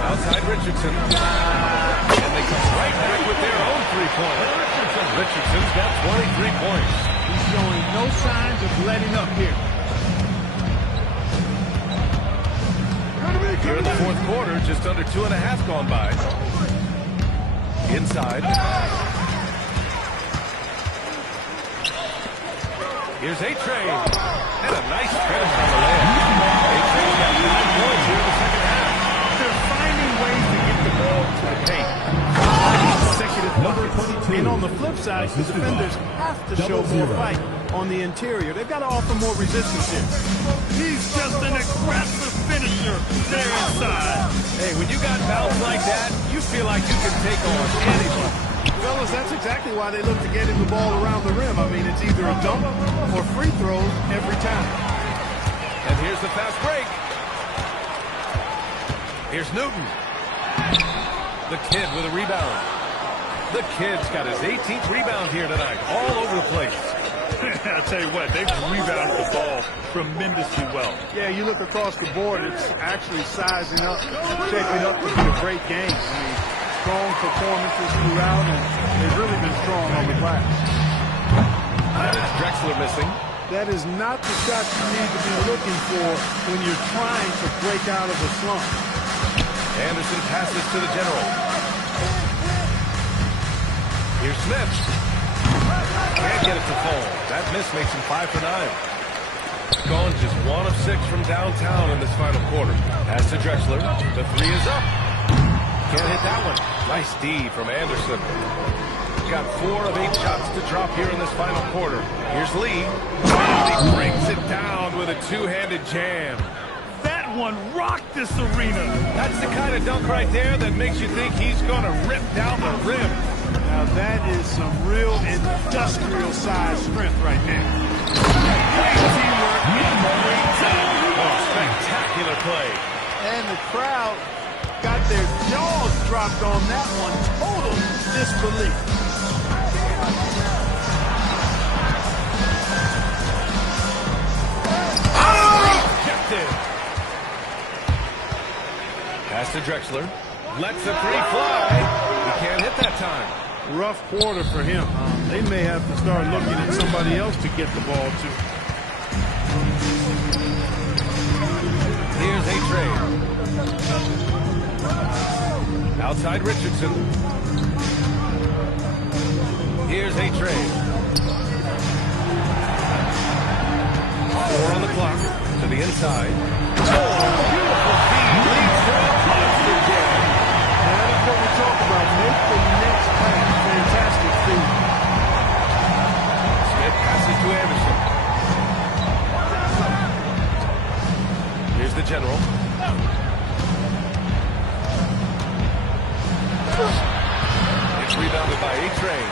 Outside Richardson. And they come right back with their own three-pointer. Richardson's got 23 points. He's showing no signs of letting up here. Here in the fourth quarter, just under 2.5 gone by. Inside. Here's A-Train. And a nice finish on the layup. A-Train's got 9 points here in the second half. They're finding ways to get the ball to the paint. Consecutive buckets. And on the flip side, the defenders have to show more fight on the interior. They've got to offer more resistance here. He's just an aggressive finisher there inside. Hey, when you got balance like that, you feel like you can take on anybody. Fellas, that's exactly why they look to get him the ball around the rim. I mean, it's either a dunk or free throws every time. And here's the fast break. Here's Newton. The kid with a rebound. The kid's got his 18th rebound here tonight, all over the place. I'll tell you what, they've rebounded the ball tremendously well. Yeah, you look across the board, it's actually sizing up, shaping up to be a great game. I mean, strong performances throughout, and they've really been strong on the glass. And it's Drexler missing. That is not the shot you need to be looking for when you're trying to break out of a slump. Anderson passes to the general. Here's Smith. Can't get it to fall. That miss makes him 5 for 9. Gone just 1 of 6 from downtown in this final quarter. Pass to Drexler. The three is up. Can't hit that one. Nice D from Anderson. Got 4 of 8 shots to drop here in this final quarter. Here's Lee. And he brings it down with a two-handed jam. That one rocked this arena. That's the kind of dunk right there that makes you think he's going to rip down the rim. Now that is some real industrial size strength right there. Great teamwork and great time. Oh, spectacular play. And the crowd got their jaws dropped on that one. Total disbelief. Rejected. Pass to Drexler. Lets the three fly. He can't hit that time. Rough quarter for him. They may have to start looking at somebody else to get the ball to. Here's A-Train. Outside Richardson. Here's A-Train. 4 on the clock. To the inside. Oh, beautiful feed. Leads to a monster jam. That's what we talk about. Make the next pass. Fantastic feed. Smith passes to Anderson. Here's the general. It's rebounded by A-Train.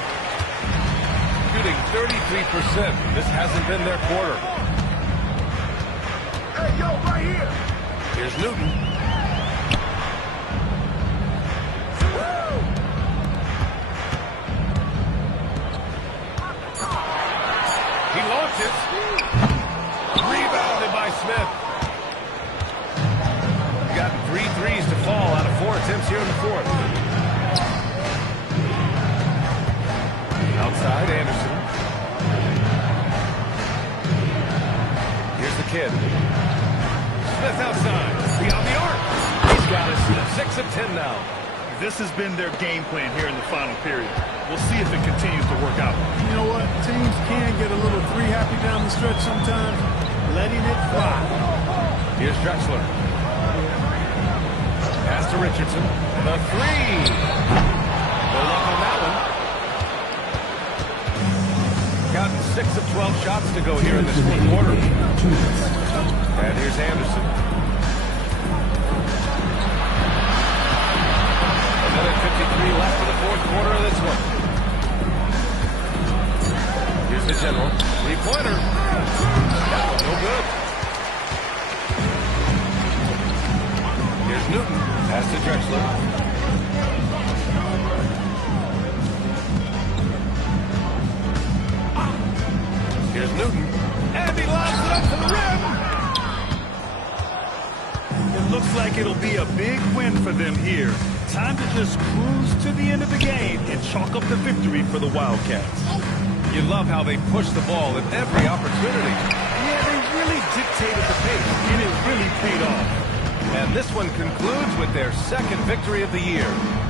Shooting 33%. This hasn't been their quarter. Hey, yo, right here. Here's Newton. He launches. Rebounded by Smith. Got 3 threes to fall out of 4 attempts here in the fourth. Smith outside. Beyond the arc. He's got it. 6 of 10 now. This has been their game plan here in the final period. We'll see if it continues to work out. You know what? Teams can get a little three-happy down the stretch sometimes. Letting it fly. Here's Drexler. Pass to Richardson. The three. No luck on that one. Gotten 6 of 12 shots to go here in this fourth quarter. And here's Anderson. Another 53 left for the fourth quarter of this one. Here's the general. Three-pointer. No good. Here's Newton. Pass to Drexler. Here's Newton. And he lobs it up to the rim. It looks like it'll be a big win for them here. Time to just cruise to the end of the game and chalk up the victory for the Wildcats. You love how they push the ball at every opportunity. Yeah, they really dictated the pace, and it really paid off. And this one concludes with their second victory of the year.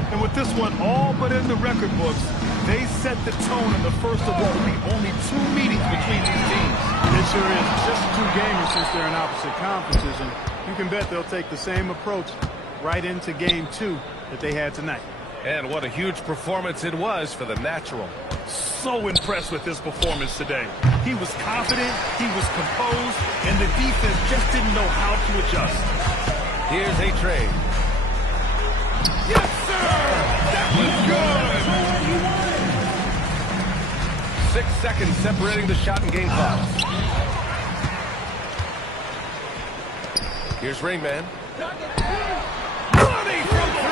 And with this one all but in the record books, they set the tone in the first of what will be only 2 meetings between these teams. It sure is. Just 2 gamers since they're in opposite conferences, and you can bet they'll take the same approach right into game 2 that they had tonight. And what a huge performance it was for the natural. So impressed with his performance today. He was confident, he was composed, and the defense just didn't know how to adjust. Here's a trade. Yes, sir! That was good! 6 seconds separating the shot and game clock. Here's Rainman. Money from 3!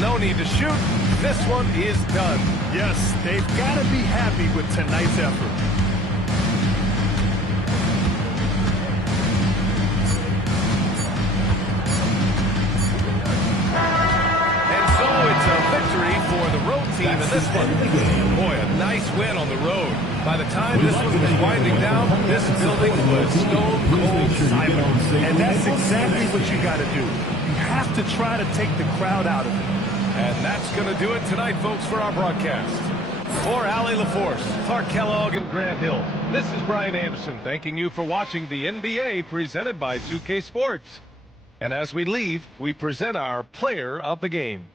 No need to shoot. This one is done. Yes, they've got to be happy with tonight's effort. And so it's a victory for the road team in this one. Boy, a nice win on the road. By the time this one was winding down, this building was stone cold silent. And that's exactly what you got to do. You have to try to take the crowd out of it. And that's going to do it tonight, folks, for our broadcast. For Allie LaForce, Clark Kellogg, and Grant Hill, this is Brian Anderson thanking you for watching the NBA presented by 2K Sports. And as we leave, we present our player of the game.